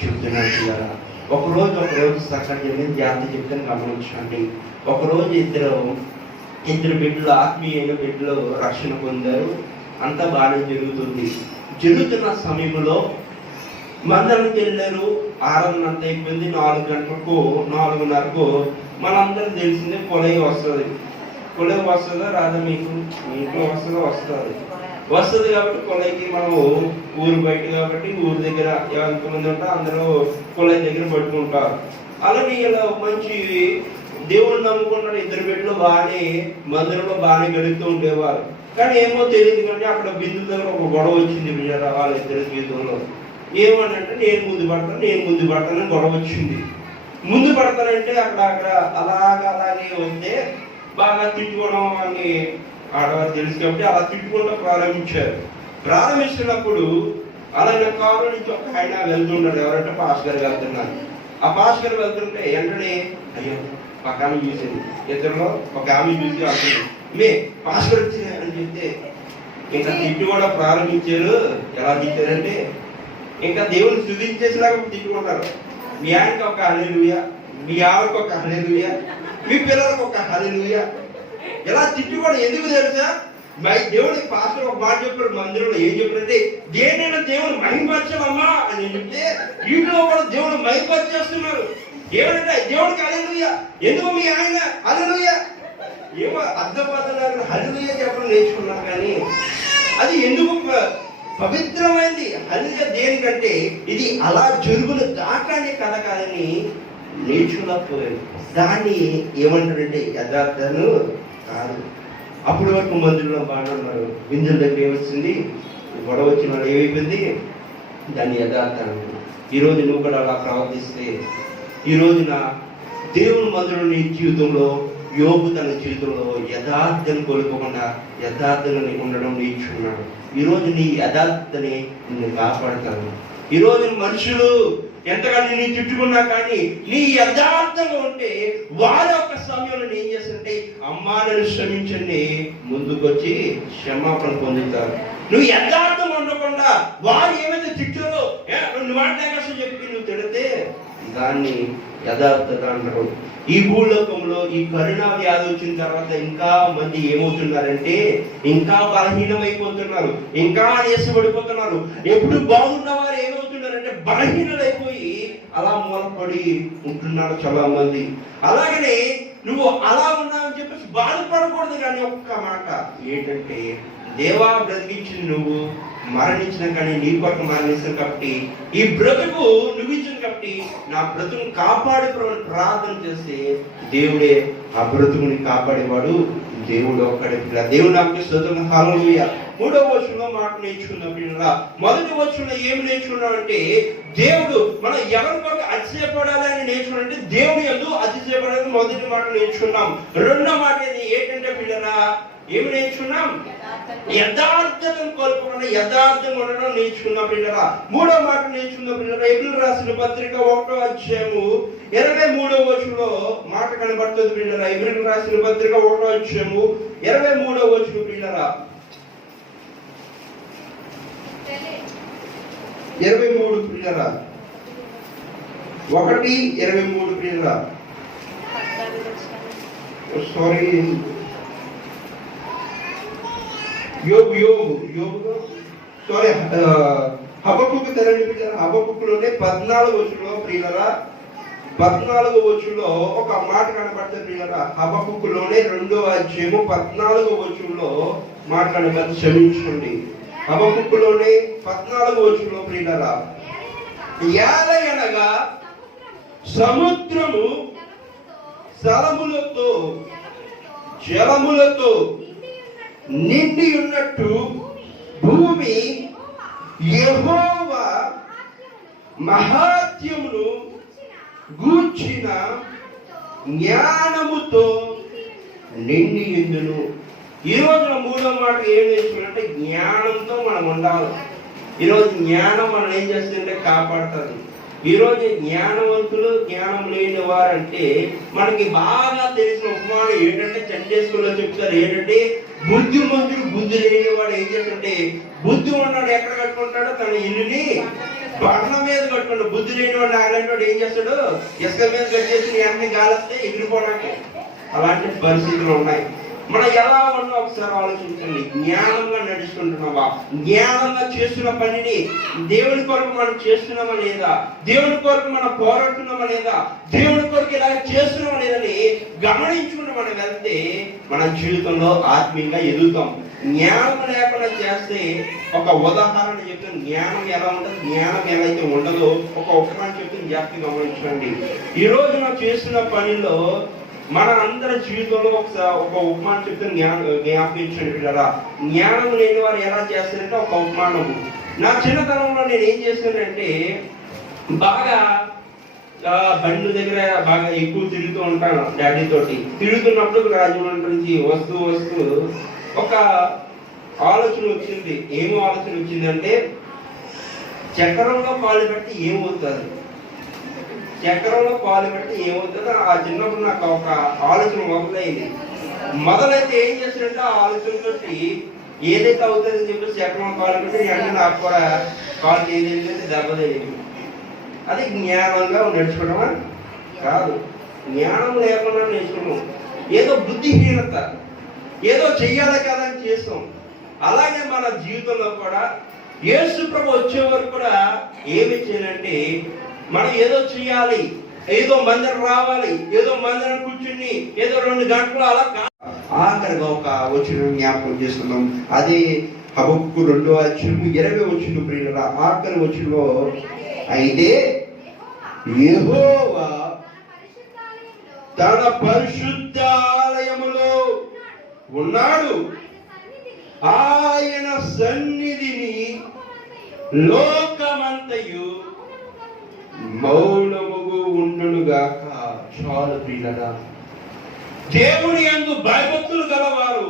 చెప్తున్నాను కదా. ఒకరోజు సక్కడి జరిగింది, జాగ్రత్త చెప్తాను గమనించండి. ఒకరోజు ఇద్దరు బిడ్డలు, ఆత్మీయంగా బిడ్డలు రక్షణ పొందారు. అంతా బాగానే జరుగుతున్న సమయంలో మందరికి వెళ్ళారు. 6:30 అయిపోయింది. 4:30కు మనందరూ తెలిసిందే కొలై వస్తుంది. కొలై వస్తుందా రాదా? మీకు వస్తుంది కాబట్టి కొలైకి మనం ఊరు బయట కాబట్టి ఊరి దగ్గర ఎంతమంది ఉంటారు అందరూ కొలై దగ్గర పట్టుకుంటారు. అలాగే ఇలా మంచి దేవుడిని నమ్ముకుంటారు. ఇద్దరు బిడ్డలు బాగానే మందిరంలో బాగానే గడుపుతూ ఉండేవారు. కానీ ఏమో తెలియదు, కానీ అక్కడ బిందు దగ్గర ఒక గొడవ వచ్చింది వాళ్ళ ఇద్దరి జీవితంలో. ఏమనంటే నేను ముందు పడతానని గొడవ వచ్చింది. ముందు పడతానంటే అక్కడ అలాగే వస్తే బాగా తిట్టుకోవడం అని ఆడవారు తెలుసు కాబట్టి అలా తిట్టుకుంటూ ప్రారంభించినప్పుడు అలాగే కారు నుంచి ఒక ఆయన వెళ్తున్నాడు. ఎవరంటే పాస్ గారు వెళ్తున్నారు. ఆ పాస్ గారు వెళ్తుంటే వెంటనే అయ్యో ఒక ఆమె చూసింది. ఇద్దరులో ఒక ఆమె చూసి అంటుంది మే పాస్ గారు వచ్చింది అని చెప్తే ఇంకా తిట్టు కూడా ప్రారంభించారు. ఎలా తిట్టారంటే ఇంకా దేవుని స్తుతించేసేలాగా తిట్టుకుంటారు. మీ ఆయనకి ఒక హల్లెలూయా, మీ ఆవిడకి ఒక హల్లెలూయా, మీ పిల్లలకు ఒక హల్లెలూయా. ఎలా తిట్టుకోవడం ఎందుకు తెలుసా? దేవుడికి పాస్టర్ ఒక మాట చెప్పాడు మందిరంలో. ఏం చెప్పారంటే దేనైనా దేవుని మహిమపరచాలమ్మా అని చెప్తే ఇంట్లో కూడా దేవుడు మహిమపరిచేస్తున్నారు. ఏమంటే దేవుడికి హల్లెలూయా, ఎందుకు మీ ఆయన హల్లెలూయా, ఏమో అర్థపడుతున్నారు. హల్లెలూయా చెప్పడం నేర్చుకున్నారు, కానీ అది ఎందుకు పవిత్రమైంది హల్లెలూయా దేనికంటే ఇది అలా జరుగులు దాకానే కథ కాదని నేర్చుకోలేకపోయారు. దాన్ని ఏమంటారంటే యథార్థను కాదు. అప్పుడు వరకు మందుల్లో బాగా ఉన్నారు. బిందుల దగ్గర ఏమొచ్చింది, గొడవ వచ్చిన వాళ్ళు ఏమైపోయింది, దాన్ని యథార్థం. ఈరోజు నువ్వు కూడా అలా ప్రవర్తిస్తే ఈ రోజున దేవుని మందులో నీ జీవితంలో యోబు తన జీవితంలో యథార్థం కోల్పోకుండా యథార్థంగా ఉండడం నేర్చుకున్నాడు. ఈరోజు నీ యథార్థతని నిన్ను కాపాడతాను. ఈరోజు మనుషులు ఎంతగా నీ చుట్టుకున్నా కానీ నీ యథార్థంగా ఉంటే వారి యొక్క సమయంలో ఏం చేస్తుంటే అమ్మా నన్ను క్షమించండి ముందుకొచ్చి క్షమాపణ పొందుతారు. నువ్వు యథార్థం ఉండకుండా వారు ఏమైతే తిట్టారో 2 మాటలు చెప్పి నువ్వు తిడితే దాన్ని యథార్థత అంటారు. ఈ భూలోకంలో ఈ కరోనా వ్యాధి వచ్చిన తర్వాత ఇంకా మంది ఏమవుతున్నారంటే ఇంకా బలహీనమైపోతున్నారు, ఇంకా నీరసపడిపోతున్నారు. ఎప్పుడు బాగున్న వారు ఏమవుతున్నారంటే బలహీనమైపోయి అలా మూలపడి ఉంటున్నారు చాలా మంది. అలాగనే నువ్వు అలా ఉన్నావని చెప్పేసి బాధపడకూడదు. కానీ ఒక్క మాట ఏంటంటే దేవా బ్రతికించింది నువ్వు, మరణించిన కానీ నీ కొరకు మరణించిన కాబట్టి ఈ బ్రతుకు నువ్వు ఇచ్చిన కాబట్టి నా బ్రతుకుని కాపాడే ప్రార్థన చేస్తే దేవుడే ఆ బ్రతుకుని కాపాడేవాడు. దేవుడు ఒక్కడే. దేవుడు నాకు స్తోత్రం హల్లెలూయా. 3వ వచనంలో మాట నేర్చుకున్నాం. మొదటి వచనంలో ఏమి నేర్చుకున్నాం అంటే దేవుడు మనం ఎవరి కొరకు అతిశయపడాలని నేర్చుకున్నాం. దేవుడు యందు అతిశయపడాలని మొదటి మాట నేర్చుకున్నాం. రెండో మాట ఏంటంటే పిల్లరా ఏమి నేర్చుకున్నాం? యథార్థతను కోల్పోకుండా యథార్థంగా ఉండడం నేర్చుకున్న పిల్లరా. 3వ మాట నేర్చుకున్న పిల్లరా ఎబ్రీయులకు రాసిన పత్రిక 1వ అధ్యాయము 23వ వచనంలో మాట కనబడుతుంది పిల్లరా. ఎబ్రీయులకు రాసిన పత్రిక 1వ అధ్యాయము 23వ వచనం పిల్లరా. 23 పిల్లరా 1:23 పిల్లరా. సారీ యోబు సారీ హబక్కుకు తెరండి బిడ్డలారా. హబక్కులోనే 14వ వచనంలో ప్రియులారా, 14వ వచనంలో ఒక మాట కనబడుతుంది ప్రియులారా. హబక్కులోనే 2వ అధ్యాయము 14వ వచనంలో మాట కనబడి, క్షమించండి. హబక్కులోనే 14వ వచనంలో ప్రియులారా, ఏలయనగా సముద్రము స్థలములతో జలములతో నిండి ఉన్నట్టు భూమి యెహోవా మహాత్యమును గూర్చిన జ్ఞానముతో నిండి ఉండును. ఈ రోజున 3వ మాట ఏం నేర్చుకుంటే జ్ఞానంతో మనం ఉండాలి. ఈరోజు జ్ఞానం మనం ఏం చేస్తుంటే కాపాడుతుంది. ఈరోజు జ్ఞానవంతులు, జ్ఞానం లేని వారంటే మనకి బాగా తెలిసిన ఉపమానం ఏంటంటే, సండే స్కూల్లో చెప్తారు ఏంటంటే, బుద్ధిమంతుడు బుద్ధి లేని వాడు ఏం చేస్తుంటే, బుద్ధి ఉన్నాడు ఎక్కడ కట్టుకుంటాడో తన ఇల్లుని బండ మీద కట్టుకుంటాడు. బుద్ధి లేని వాడు అలాంటి వాడు ఏం చేస్తాడు, ఇసుక మీద కట్టేసి అన్ని గాలిస్తే ఎగిరిపోవడానికి. అలాంటి పరిస్థితులు ఉన్నాయి. మనం ఎలా ఉన్నా ఒకసారి ఆలోచించండి. జ్ఞానంగా నడుచుకుంటున్నావా? జ్ఞానంగా చేస్తున్న పనిని దేవుని కొరకు మనం చేస్తున్నామా లేదా? దేవుని కొరకు మనం పోరాడుతున్నామా లేదా? దేవుని కొరకు ఇలా చేస్తున్నామా లేదని గమనించుకుంటూ మనం వెళ్తే మన జీవితంలో ఆత్మీయంగా ఎదుగుతాం. జ్ఞానం లేకుండా చేస్తే, ఒక ఉదాహరణ చెప్తాను. జ్ఞానం ఎలా ఉంటుంది, జ్ఞానం ఎలా అయితే ఉండదో ఒక ఉపమానం చెప్తాను, జాగ్రత్తగా గమనించండి. ఈ రోజు మనం చేస్తున్న పనిలో మన అందరి జీవితంలో ఒక ఉపమానం చెప్తాను, జ్ఞాపించండి పిల్లరా. జ్ఞానం లేని వారు ఎలా చేస్తారంటే ఒక ఉపమానము. నా చిన్నతనంలో నేను ఏం చేస్తానంటే, బాగా బండ్ల దగ్గర బాగా ఎక్కువ తిరుగుతూ ఉంటాను డాడీ తోటి. తిరుగుతున్నప్పుడు రాజమండ్రి నుంచి వస్తూ ఒక ఆలోచన వచ్చింది. ఏమో ఆలోచన వచ్చిందంటే, చక్రంలో కాలు పెట్టి ఏమవుతుంది, చక్రంలో పాలు పెట్టి ఏమవుతుందో ఆ చిన్నప్పుడు నాకు ఒక ఆలోచన మొదలైతే ఏం చేస్తాడంటే, ఆ ఆలోచనతో ఏదైతే అవుతుందని చెప్పి చక్రంలో పాలు పెట్టి అంటే నాకు కూడా కాలు ఏదైతే దెబ్బతేది. అది జ్ఞానంగా నడుచుకోవడమా కాదు. జ్ఞానం లేకుండా నేర్చుకున్నాం. ఏదో బుద్ధిహీనత, ఏదో చెయ్యాలి కదా అని చేస్తాం. అలాగే మన జీవితంలో కూడా యేసు ప్రభు వచ్చే వరకు కూడా ఏమి చేయాలంటే, మనం ఏదో చేయాలి, ఏదో మందిరం రావాలి, ఏదో మందిరం కూర్చుని ఏదో 2 గంటలు అలా ఆఖరిగా ఒక వచనం జ్ఞాపకం చేస్తున్నాం. అదే హబక్కు 2వ అధ్యాయము 20వ వచనం ప్రియులారా. ఆఖరి వచనంలో, అయితే యెహోవా తన పరిశుద్ధాలయములో ఉన్నాడు, ఆయన సన్నిధిని లోకమంతయు మౌనముగు ఉండునుగాక. చాలు ప్రియులారా. దేవుని యందు భయభక్తులు గలవారు,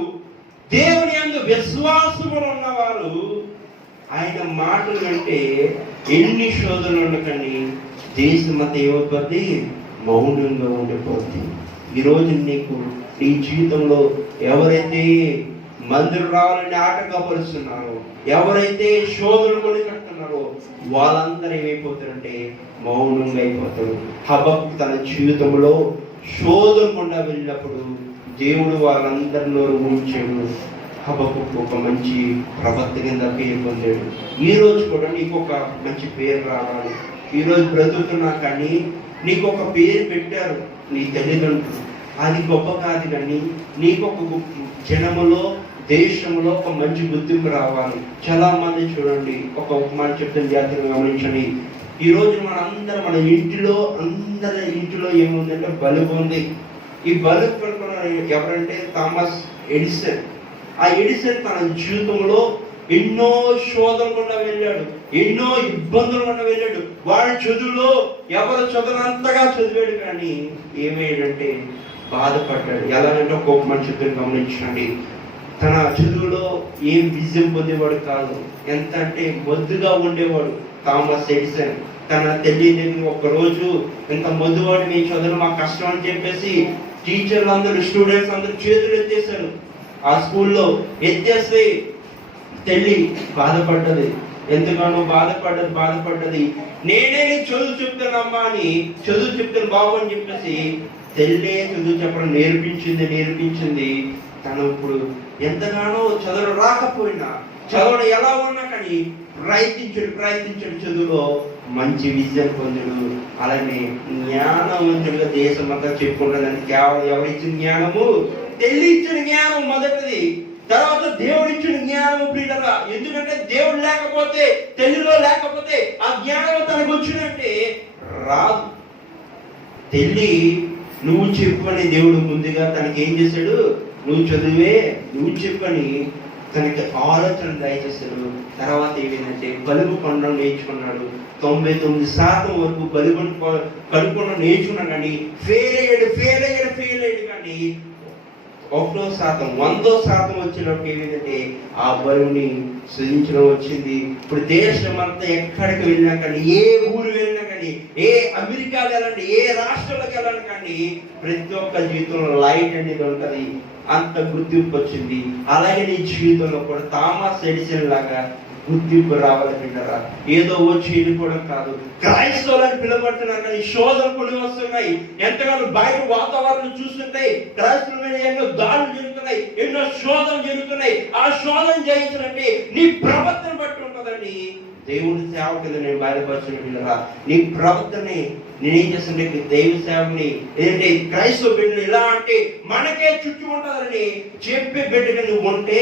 దేవుని యందు విశ్వాసములు ఉన్నవారు ఆయన మాటలు అంటే ఎన్ని శోధనలు ఉండకండి, దేశమంతా ఏమైపోద్ది, మౌనంగా ఉండిపోద్ది. ఈరోజు నీకు నీ జీవితంలో ఎవరైతే మందిరం రావాలని ఆటంకపరుస్తున్నారో, ఎవరైతే శోధనలు కొని కడుతున్నారో, వాళ్ళందరూ ఏమైపోతారంటే మౌనంగా అయిపోతారు. హబక్కు తన జీవితంలో శోధన గుండా వెళ్ళినప్పుడు దేవుడు వాళ్ళందరిలో ఉంచాడు. హబక్కు ఒక మంచి ప్రవక్త కింద పేరు పొందాడు. ఈ రోజు కూడా నీకు ఒక మంచి పేరు రావాలి. ఈరోజు బ్రతుకుతున్నా కానీ నీకు ఒక పేరు పెట్టారు నీ తల్లిదండ్రులు. అది గొప్ప కాదు, కానీ నీకు ఒక జనములో, దేశంలో ఒక మంచి గుర్తింపు రావాలి. చాలా మంది చూడండి, ఒక ఉపమానం చెప్తాను, జాగ్రత్తగా గమనించండి. ఈ రోజు మనందరం మన అందరి ఇంటిలో ఏముందంటే బల్బు ఉంది. ఈ బల్బు కనుక్కున్న ఎవరంటే థామస్ ఎడిసన్. ఆ ఎడిసన్ తన జీవితంలో ఎన్నో శోధనలు గుండా వెళ్ళాడు, ఎన్నో ఇబ్బందులు గుండా వెళ్ళాడు. వాడి చదువులో ఎవరు చదువునంతగా చదివాడు, కానీ ఏమయ్యాడంటే బాధపడ్డాడు. ఎలాగంటే ఒక ఉపమానం చెప్తాను, గమనించండి. తన చదువులో ఏం విజయం పొందేవాడు కాదు, ఎంత అంటే మొద్దుగా ఉండేవాడు థామస్ ఎడిసన్. తన తల్లి ఒక్కరోజు ఇంత మొద్దువాడు, మీ చదువు మాకు కష్టం అని చెప్పేసి టీచర్లు అందరూ, స్టూడెంట్స్ అందరూ చేతులు ఎత్తేసారు. ఆ స్కూల్లో ఎత్తేస్తే తల్లి బాధపడ్డది, ఎంతగానో బాధపడ్డది. నేనే చదువు చెప్తానమ్మా అని, చదువు చెప్తాను బాబు అని చెప్పేసి తల్లి చదువు చెప్పడం నేర్పించింది. తను ఇప్పుడు ఎంతగానో చదువు రాకపోయినా, చదవడం ఎలా ఉన్నా కానీ ప్రయత్నించడు చదువులో మంచి విద్యను పొందుడు. అలాగే జ్ఞానవంతుడిగా దేశం అంతా చెప్పుకుంటుందని కేవలం ఎవరిచ్చిన జ్ఞానము? తల్లి ఇచ్చిన జ్ఞానం మొదటిది. తర్వాత దేవుడిచ్చిన జ్ఞానము ప్రియులరా. ఎందుకంటే దేవుడు లేకపోతే, తల్లిలో లేకపోతే ఆ జ్ఞానం తనకు వచ్చినట్టే రాదు. తల్లి నువ్వు చెప్పని దేవుడు ముందుగా తనకి ఏం చేశాడు? నువ్వు చదివే, నువ్వు చెప్పని తనకి ఆలోచన దయచేశాడు. తర్వాత ఏమైందంటే బలుగు కొనడం నేర్చుకున్నాడు. 99% వరకు బలుగు కనుక్కోవడం నేర్చుకున్నాడు. కానీ ఫెయిల్ అయ్యాడు. కానీ 1% 100% వచ్చినప్పుడు ఏమైందంటే ఆ బరువుని సృజించడం వచ్చింది. ఇప్పుడు దేశం అంతా ఎక్కడికి వెళ్ళినా కానీ, ఏ ఊరు వెళ్ళినా కానీ, ఏ అమెరికా వెళ్ళండి, ఏ రాష్ట్రాలకు వెళ్ళండి కానీ, ప్రతి ఒక్క జీవితంలో లైట్ అనేది ఉంటుంది. అంత గుర్తింపు వచ్చింది. అలాగే నీ జీవితంలో కూడా థామస్ ఎడిసన్ లాగా గుర్తింపు రావాలంటారా? ఏదో వచ్చి వెళ్ళిపోవడం కాదు. క్రైస్తవులను పిలువబడుతున్నారు కానీ శోధనలు కొన్ని వస్తున్నాయి. ఎంతగానో బయట వాతావరణం చూస్తుంటాయి. క్రైస్తవుల మీద ఎన్నో దాడులు జరుగుతున్నాయి, ఎన్నో శోధనలు జరుగుతున్నాయి. ఆ శోధన జయించాలంటే నీ ప్రవర్తన బట్టి ఉంటుందండి. దేవుడి సేవకులు నేను బయలుపరచుకుంటున్నారా? నీ ప్రవర్తనని నేనేం చేస్తుంటే దైవ సేవని ఏంటంటే క్రైస్తవ బిడ్డలు ఇలా అంటే మనకే చుట్టూ ఉంటుందని చెప్పే బిడ్డగా నువ్వు ఉంటే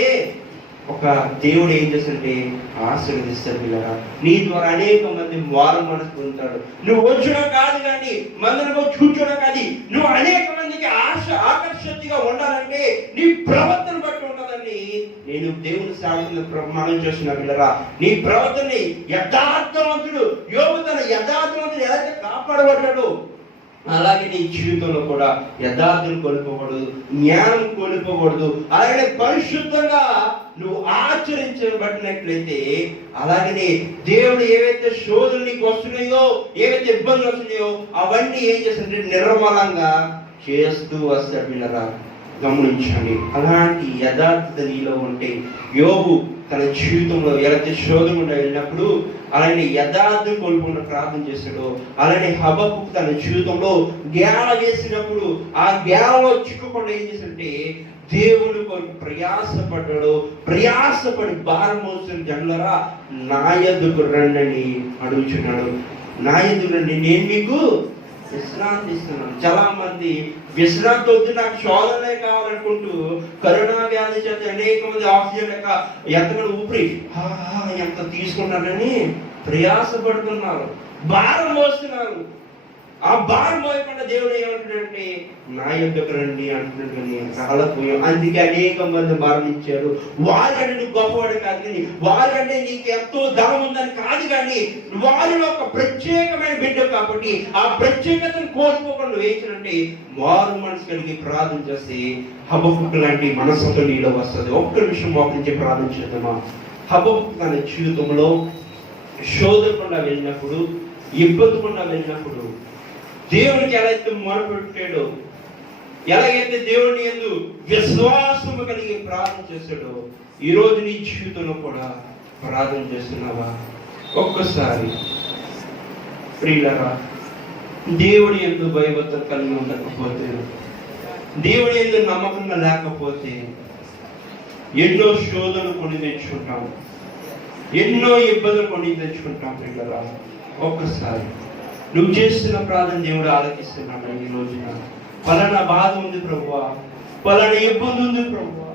ఒక దేవుడు ఏం చేస్తుంటే ఆశీర్వదిస్తాడు పిల్లరా. నీ ద్వారా అనేక మంది మారు మనసు పొందుతాడు. నువ్వు వచ్చడం కాదు కానీ, మందిలో కూర్చోడం కాదు, నువ్వు అనేక మందికి ఆకర్షణగా ఉండాలంటే నీ ప్రవర్తన బట్టి ఉంటుందండి. నేను దేవుని సాగుతున్న ప్రమాణం చేస్తున్నా పిల్లరా. నీ ప్రవర్తనని యథార్థవంతుడు యోబు తన యథార్థవంతుడు ఎలా కాపాడబడ్డాడు, అలాగే నీ జీవితంలో కూడా యథార్థం కోల్పోకూడదు, జ్ఞానం కోల్పోకూడదు. అలాగే పరిశుద్ధంగా నువ్వు ఆచరించబడినట్లయితే, అలాగనే దేవుడు ఏవైతే శోధనలు నీకు వస్తున్నాయో, ఏవైతే ఇబ్బందులు వస్తున్నాయో అవన్నీ ఏం చేస్తుంటే నిర్మలంగా చేస్తూ వస్తాడు పిల్లరా. గమనించండి. అలాంటి యథార్థత నీలో ఉంటే, యోబు తన జీవితంలో ఎలాంటి శోధన వెళ్ళినప్పుడు అలాగే యథార్థం కోల్పోకుండా ప్రార్థన చేశాడు. అలానే హబక్కు తన జీవితంలో జ్ఞానం వేసినప్పుడు ఆ జ్ఞానంలో చిక్కుకుండా ఏం చేశాడంటే దేవుని కొరకు ప్రయాసపడ్డాడు. ప్రయాసపడి భారం మోసిన జనులరా నా యొద్దకు రండి అడుగుచున్నాడు. నా యొద్దకు రండి, నేను మీకు విశ్రాంతి ఇస్తున్నాను. చాలా మంది విశ్రాంతి వద్దు, నాకు శోధనలే కావాలనుకుంటూ కరోనా వ్యాధి చేత అనేక మంది ఆక్సిజన్ లేక ఎంతగానో ఊపిరి ఎంత తీసుకున్నారని ప్రయాసపడుతున్నారు, భారం మోస్తున్నారు. ఆ భారం మోయకుండా దేవుడు ఏమంటున్నాడంటే నా యొద్దకు రండి అంటున్నాడు. కానీ కాలపోయాం. అందుకే అనేక మంది మరణించారు. వారికంటే నువ్వు గొప్పవాడు కాదు కానీ, వారికంటే నీకు ఎంతో ధనం ఉందని కాదు కానీ, వారిలో ఒక ప్రత్యేకమైన బిడ్డ కాబట్టి ఆ ప్రత్యేకతను కోల్పోకుండా వేసినంటే వారు మనసు కలిగి ప్రార్థన చేస్తే హబక్కు లాంటి మనసుతో నీలో వస్తుంది. ఒక్క నిమిషం మోకరించి ప్రార్థన చేద్దామా? హబక్కు తన జీవితంలో శోధకుండా వెళ్ళినప్పుడు, ఇబ్బందికుండా వెళ్ళినప్పుడు దేవునికి ఎలాగైతే మొరపెట్టాడో, ఎలాగైతే దేవుని యందు విశ్వాసము కలిగి ప్రార్థన చేశాడో, ఈ రోజు నీ జీవితంలో కూడా ప్రార్థన చేస్తున్నావా? ఒక్కసారి ప్రియులరా, దేవుడి యందు భయభక్తులు కలిగి ఉండకపోతే, దేవుడి యందు నమ్మకంగా లేకపోతే ఎన్నో శోధనలు కొని తెచ్చుకుంటాం, ఎన్నో ఇబ్బందులు కొని తెచ్చుకుంటాం. ప్రియులరా, ఒక్కసారి నువ్వు చేస్తున్న ప్రార్థన దేవుడు ఆలకిస్తున్నాడు. ఈ రోజున పలానా బాధ ఉంది ప్రభువా, పలానా ఇబ్బంది ఉంది ప్రభువా,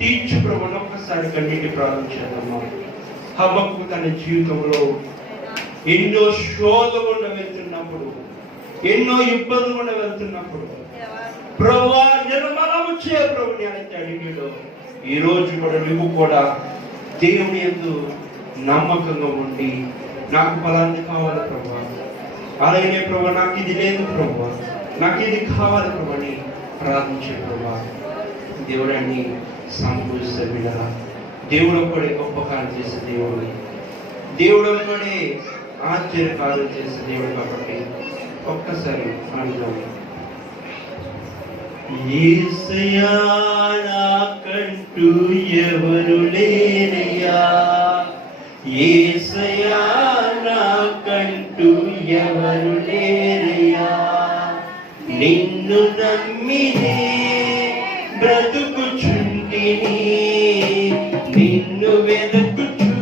తీర్చు ప్రభుని ఒక్కసారి కన్నీటి ప్రార్థన చేద్దామా? హబక్కు తన జీవితంలో ఎన్నో శోధ గుండా వెళ్తున్నప్పుడు, ఎన్నో ఇబ్బంది గుండా వెళ్తున్నప్పుడు ప్రభువా నిర్మలము చేయ ప్రభుని అని అడిగాడు. ఈ రోజు కూడా నువ్వు కూడా దేవుని యందు నమ్మకంగా ఉండి, నాకు ఫలాన్ని కావాలి ప్రభువా, అలాగే ప్రభు నాకు ఇది లేదు ప్రభు, నాకు ఇది కావాలి ప్రభు అని ప్రార్థించే ప్రభు. దేవుడు అన్ని సమకూరుస్తే బిడ్డరా, దేవుడు ఒక్కడే గొప్ప కార్యం చేసే దేవుడు, దేవుడు ఒక్కడే ఆశ్చర్య కార్యం చేసే దేవుడు. కాబట్టి ఒక్కసారి అడుగుదాం. యేసయ్యా నాకంటూ ఎవరు లేరయ్యా, యేసయ్యా నాకంటూ ఎవరు లేరయ్యా, నిన్ను నమ్మినే బ్రతుకుచుంటిని, నిన్ను వెదకుచు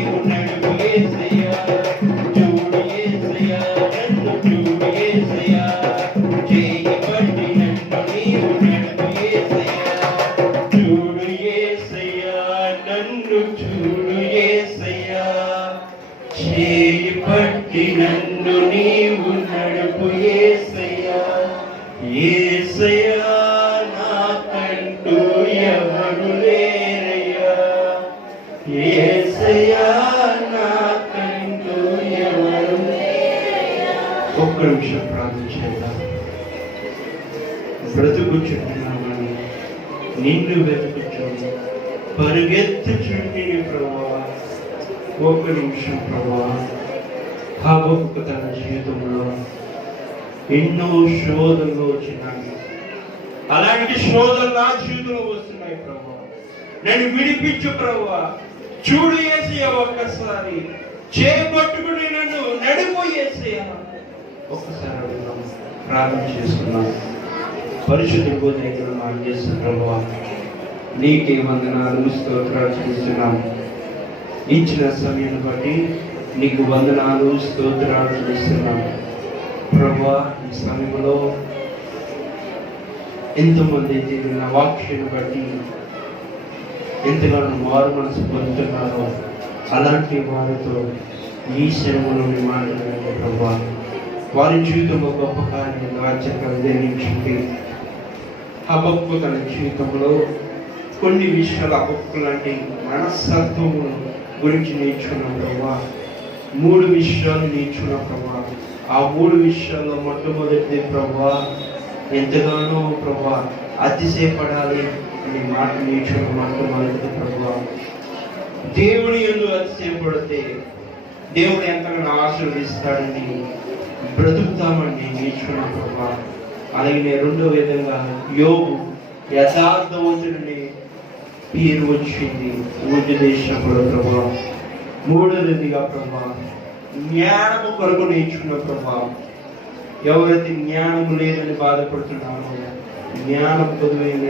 నీవు నడుపు యేసయ్యా, చూడు యేసయ్యా, నన్ను చూడు యేసయ్యా, చేయి పట్టి నన్ను నీవు నడుపు యేసయ్యా, చూడు యేసయ్యా, నన్ను చూడు యేసయ్యా, చేయి పట్టి నన్ను నీవు నడుపు యేసయ్యా, యేసయ్యా నాకంటూ ఎవరు లేరయ్యా, యేసయ్యా నాకంటూ ఎవరు లేరయ్యా. ఒక్క నిమిషం ప్రార్థన చేద్దాం. బ్రతుకుచున్నామని నిన్ను వెతుకుచున్నాను, పరిగెత్తుచుంటిని ప్రభువా. ఒక్క నిమిషం ప్రభువా. హబక్కు తన జీవితంలో ఎన్నో శోధనలు వచ్చినాయి. అలాంటి శోధనలు నా జీవితంలో వస్తున్నాయి ప్రభువా. నన్ను విడిపించు ప్రభువా. చూడు యేసయ్యా, ఒక్కసారి చేపట్టుకుని నన్ను నడుపు యేసయ్యా. ఒక్కసారి అడుగుదాం, ప్రార్థన చేసుకున్నాం. పరిశుద్ధ బోధకులు మా యేసు ప్రభువా, నీకే వందనాలు స్తోత్రాలు చేస్తున్నాం. ఇచ్చిన సమయం బట్టి నీకు వందనాలు స్తోత్రాలు చేస్తున్నాం ప్రభువా. ఈ సమయంలో ఎంతమంది అయితే నిన్న వాక్యాన్ని బట్టి ఎంతగానో మారు మనసు పొందుతున్నారో అలాంటి వారితో ఈ శ్రమలోని మాట్లాడండి ప్రభువా. వారి జీవితంలో గొప్ప కార్యం రాజ్యంగా జరిగించండి. హబక్కు తన జీవితంలో కొన్ని విషయాలు హబక్కు లాంటి మనస్తత్వము గురించి నేర్చుకున్నాం ప్రభా. 3 విషయాలు నేర్చుకున్నాం ప్రభా. ఆ 3 విషయాల్లో మొట్టమొదటిది ప్రభా, ఎంతగానో ప్రభా అతిశయపడాలి అనే మాట నేర్చుకున్న మొట్టమొదటిది ప్రభా. దేవుని యందు అతిశయపడితే దేవుడు ఎంతగానో ఆశీర్వదిస్తాడని బ్రతుకుతామని నేర్చుకున్నాం ప్రభా. అలాగే రెండో విధంగా యోబు యథార్థవంతుడిని పేరు వచ్చింది ఊరి దేశంలో ప్రభా. మూడవదిగా ప్రభా, జ్ఞానము కొరకు నేర్చుకున్న ప్రభా. ఎవరైతే జ్ఞానము లేదని బాధపడుతున్నారో జ్ఞానం పొదువైన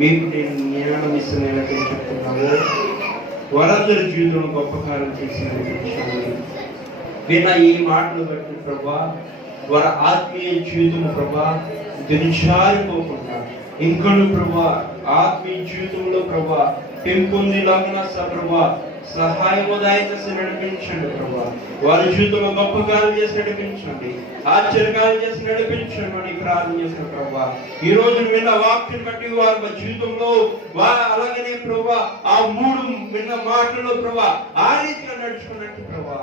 మీకు నేను జ్ఞానం ఇస్తున్నానని చెప్తున్నాను. వారందరి జీవితంలో గొప్ప కార్యం చేసిన విన్న ఈ మాటలు బట్టి ప్రభా, వారి ఆత్మీయ జీవితం ప్రభా దినచారిపోకుండా ఇంకను ప్రభా ఆత్మీయ జీవితంలో ప్రభా పెంపొందిలాగా ప్రభా సహాయముదాయక నడిపించండి ప్రభా. వారి జీవితంలో గొప్ప కార్యం చేసి నడిపించండి, ఆశ్చర్యకార్యం చేసి నడిపించండి అని ప్రార్థన చేసిన ప్రభా. ఈ రోజు విన్న వాక్యం బట్టి వారి జీవితంలో అలాగనే ప్రభా ఆ 3 విన్న మాటల్లో ప్రభా ఆ రీతిగా నడుచుకున్నట్టు ప్రభా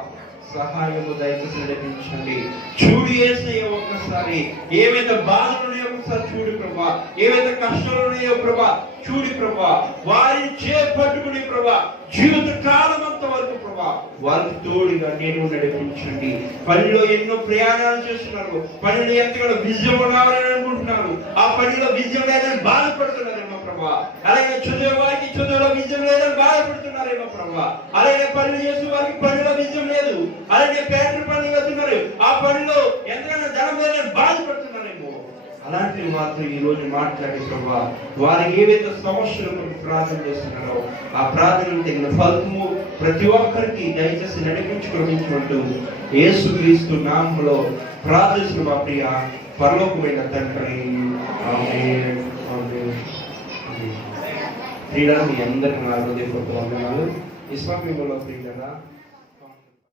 సహాయము దయచేసి నడిపించండి. చూడు యేసయ్యా, ఒక్కసారి ఏవైతే బాధలు ఉన్నాయో ఒకసారి చూడు ప్రభా, ఏవైతే కష్టాలు ఉన్నాయో ప్రభా చూడు ప్రభా. వారిని చేపట్టుకుని ప్రభా జీవిత కాలం అంత వరకు ప్రభా వారికి తోడుగా నేను నడిపించండి. పనిలో ఎన్నో ప్రయాణాలు చేస్తున్నారు, పనిలో ఎంతగానో విజయం రావాలని అనుకుంటున్నారు, ఆ పనిలో విజయం లేదని బాధపడుతున్నారేమో ప్రభా. అలాగే చదివే వారికి చదువులో విజయం లేదని బాధపడుతున్నారేమో ప్రభా. అలాగే పనులు చేసే వారికి పనిలో విజయం లేదు, అలాగే పేదల పనులు వెళ్తున్నారు, ఆ పనిలో ఎంతగానో ధనం లేదని బాధపడుతున్నారేమో. అలాంటి వారితో ఈ రోజు మాట్లాడి ప్రభా వారు ఏవైతే సమస్యలు ప్రార్థన చేస్తున్నారో ఆ ప్రార్థనలు తగిన ఫలము ప్రతి ఒక్కరికి దయచేసి నడిపించుకుంటూ యేసుక్రీస్తు నామములో ప్రార్థిస్తున్న మా ప్రియ పరలోకమైన తండ్రి ఆమేన్. ఆమేన్. ప్రియులారా, మీ అందరికీ నా హృదయపూర్వక వందనాలు. ఈ సమయంలో ప్రియులారా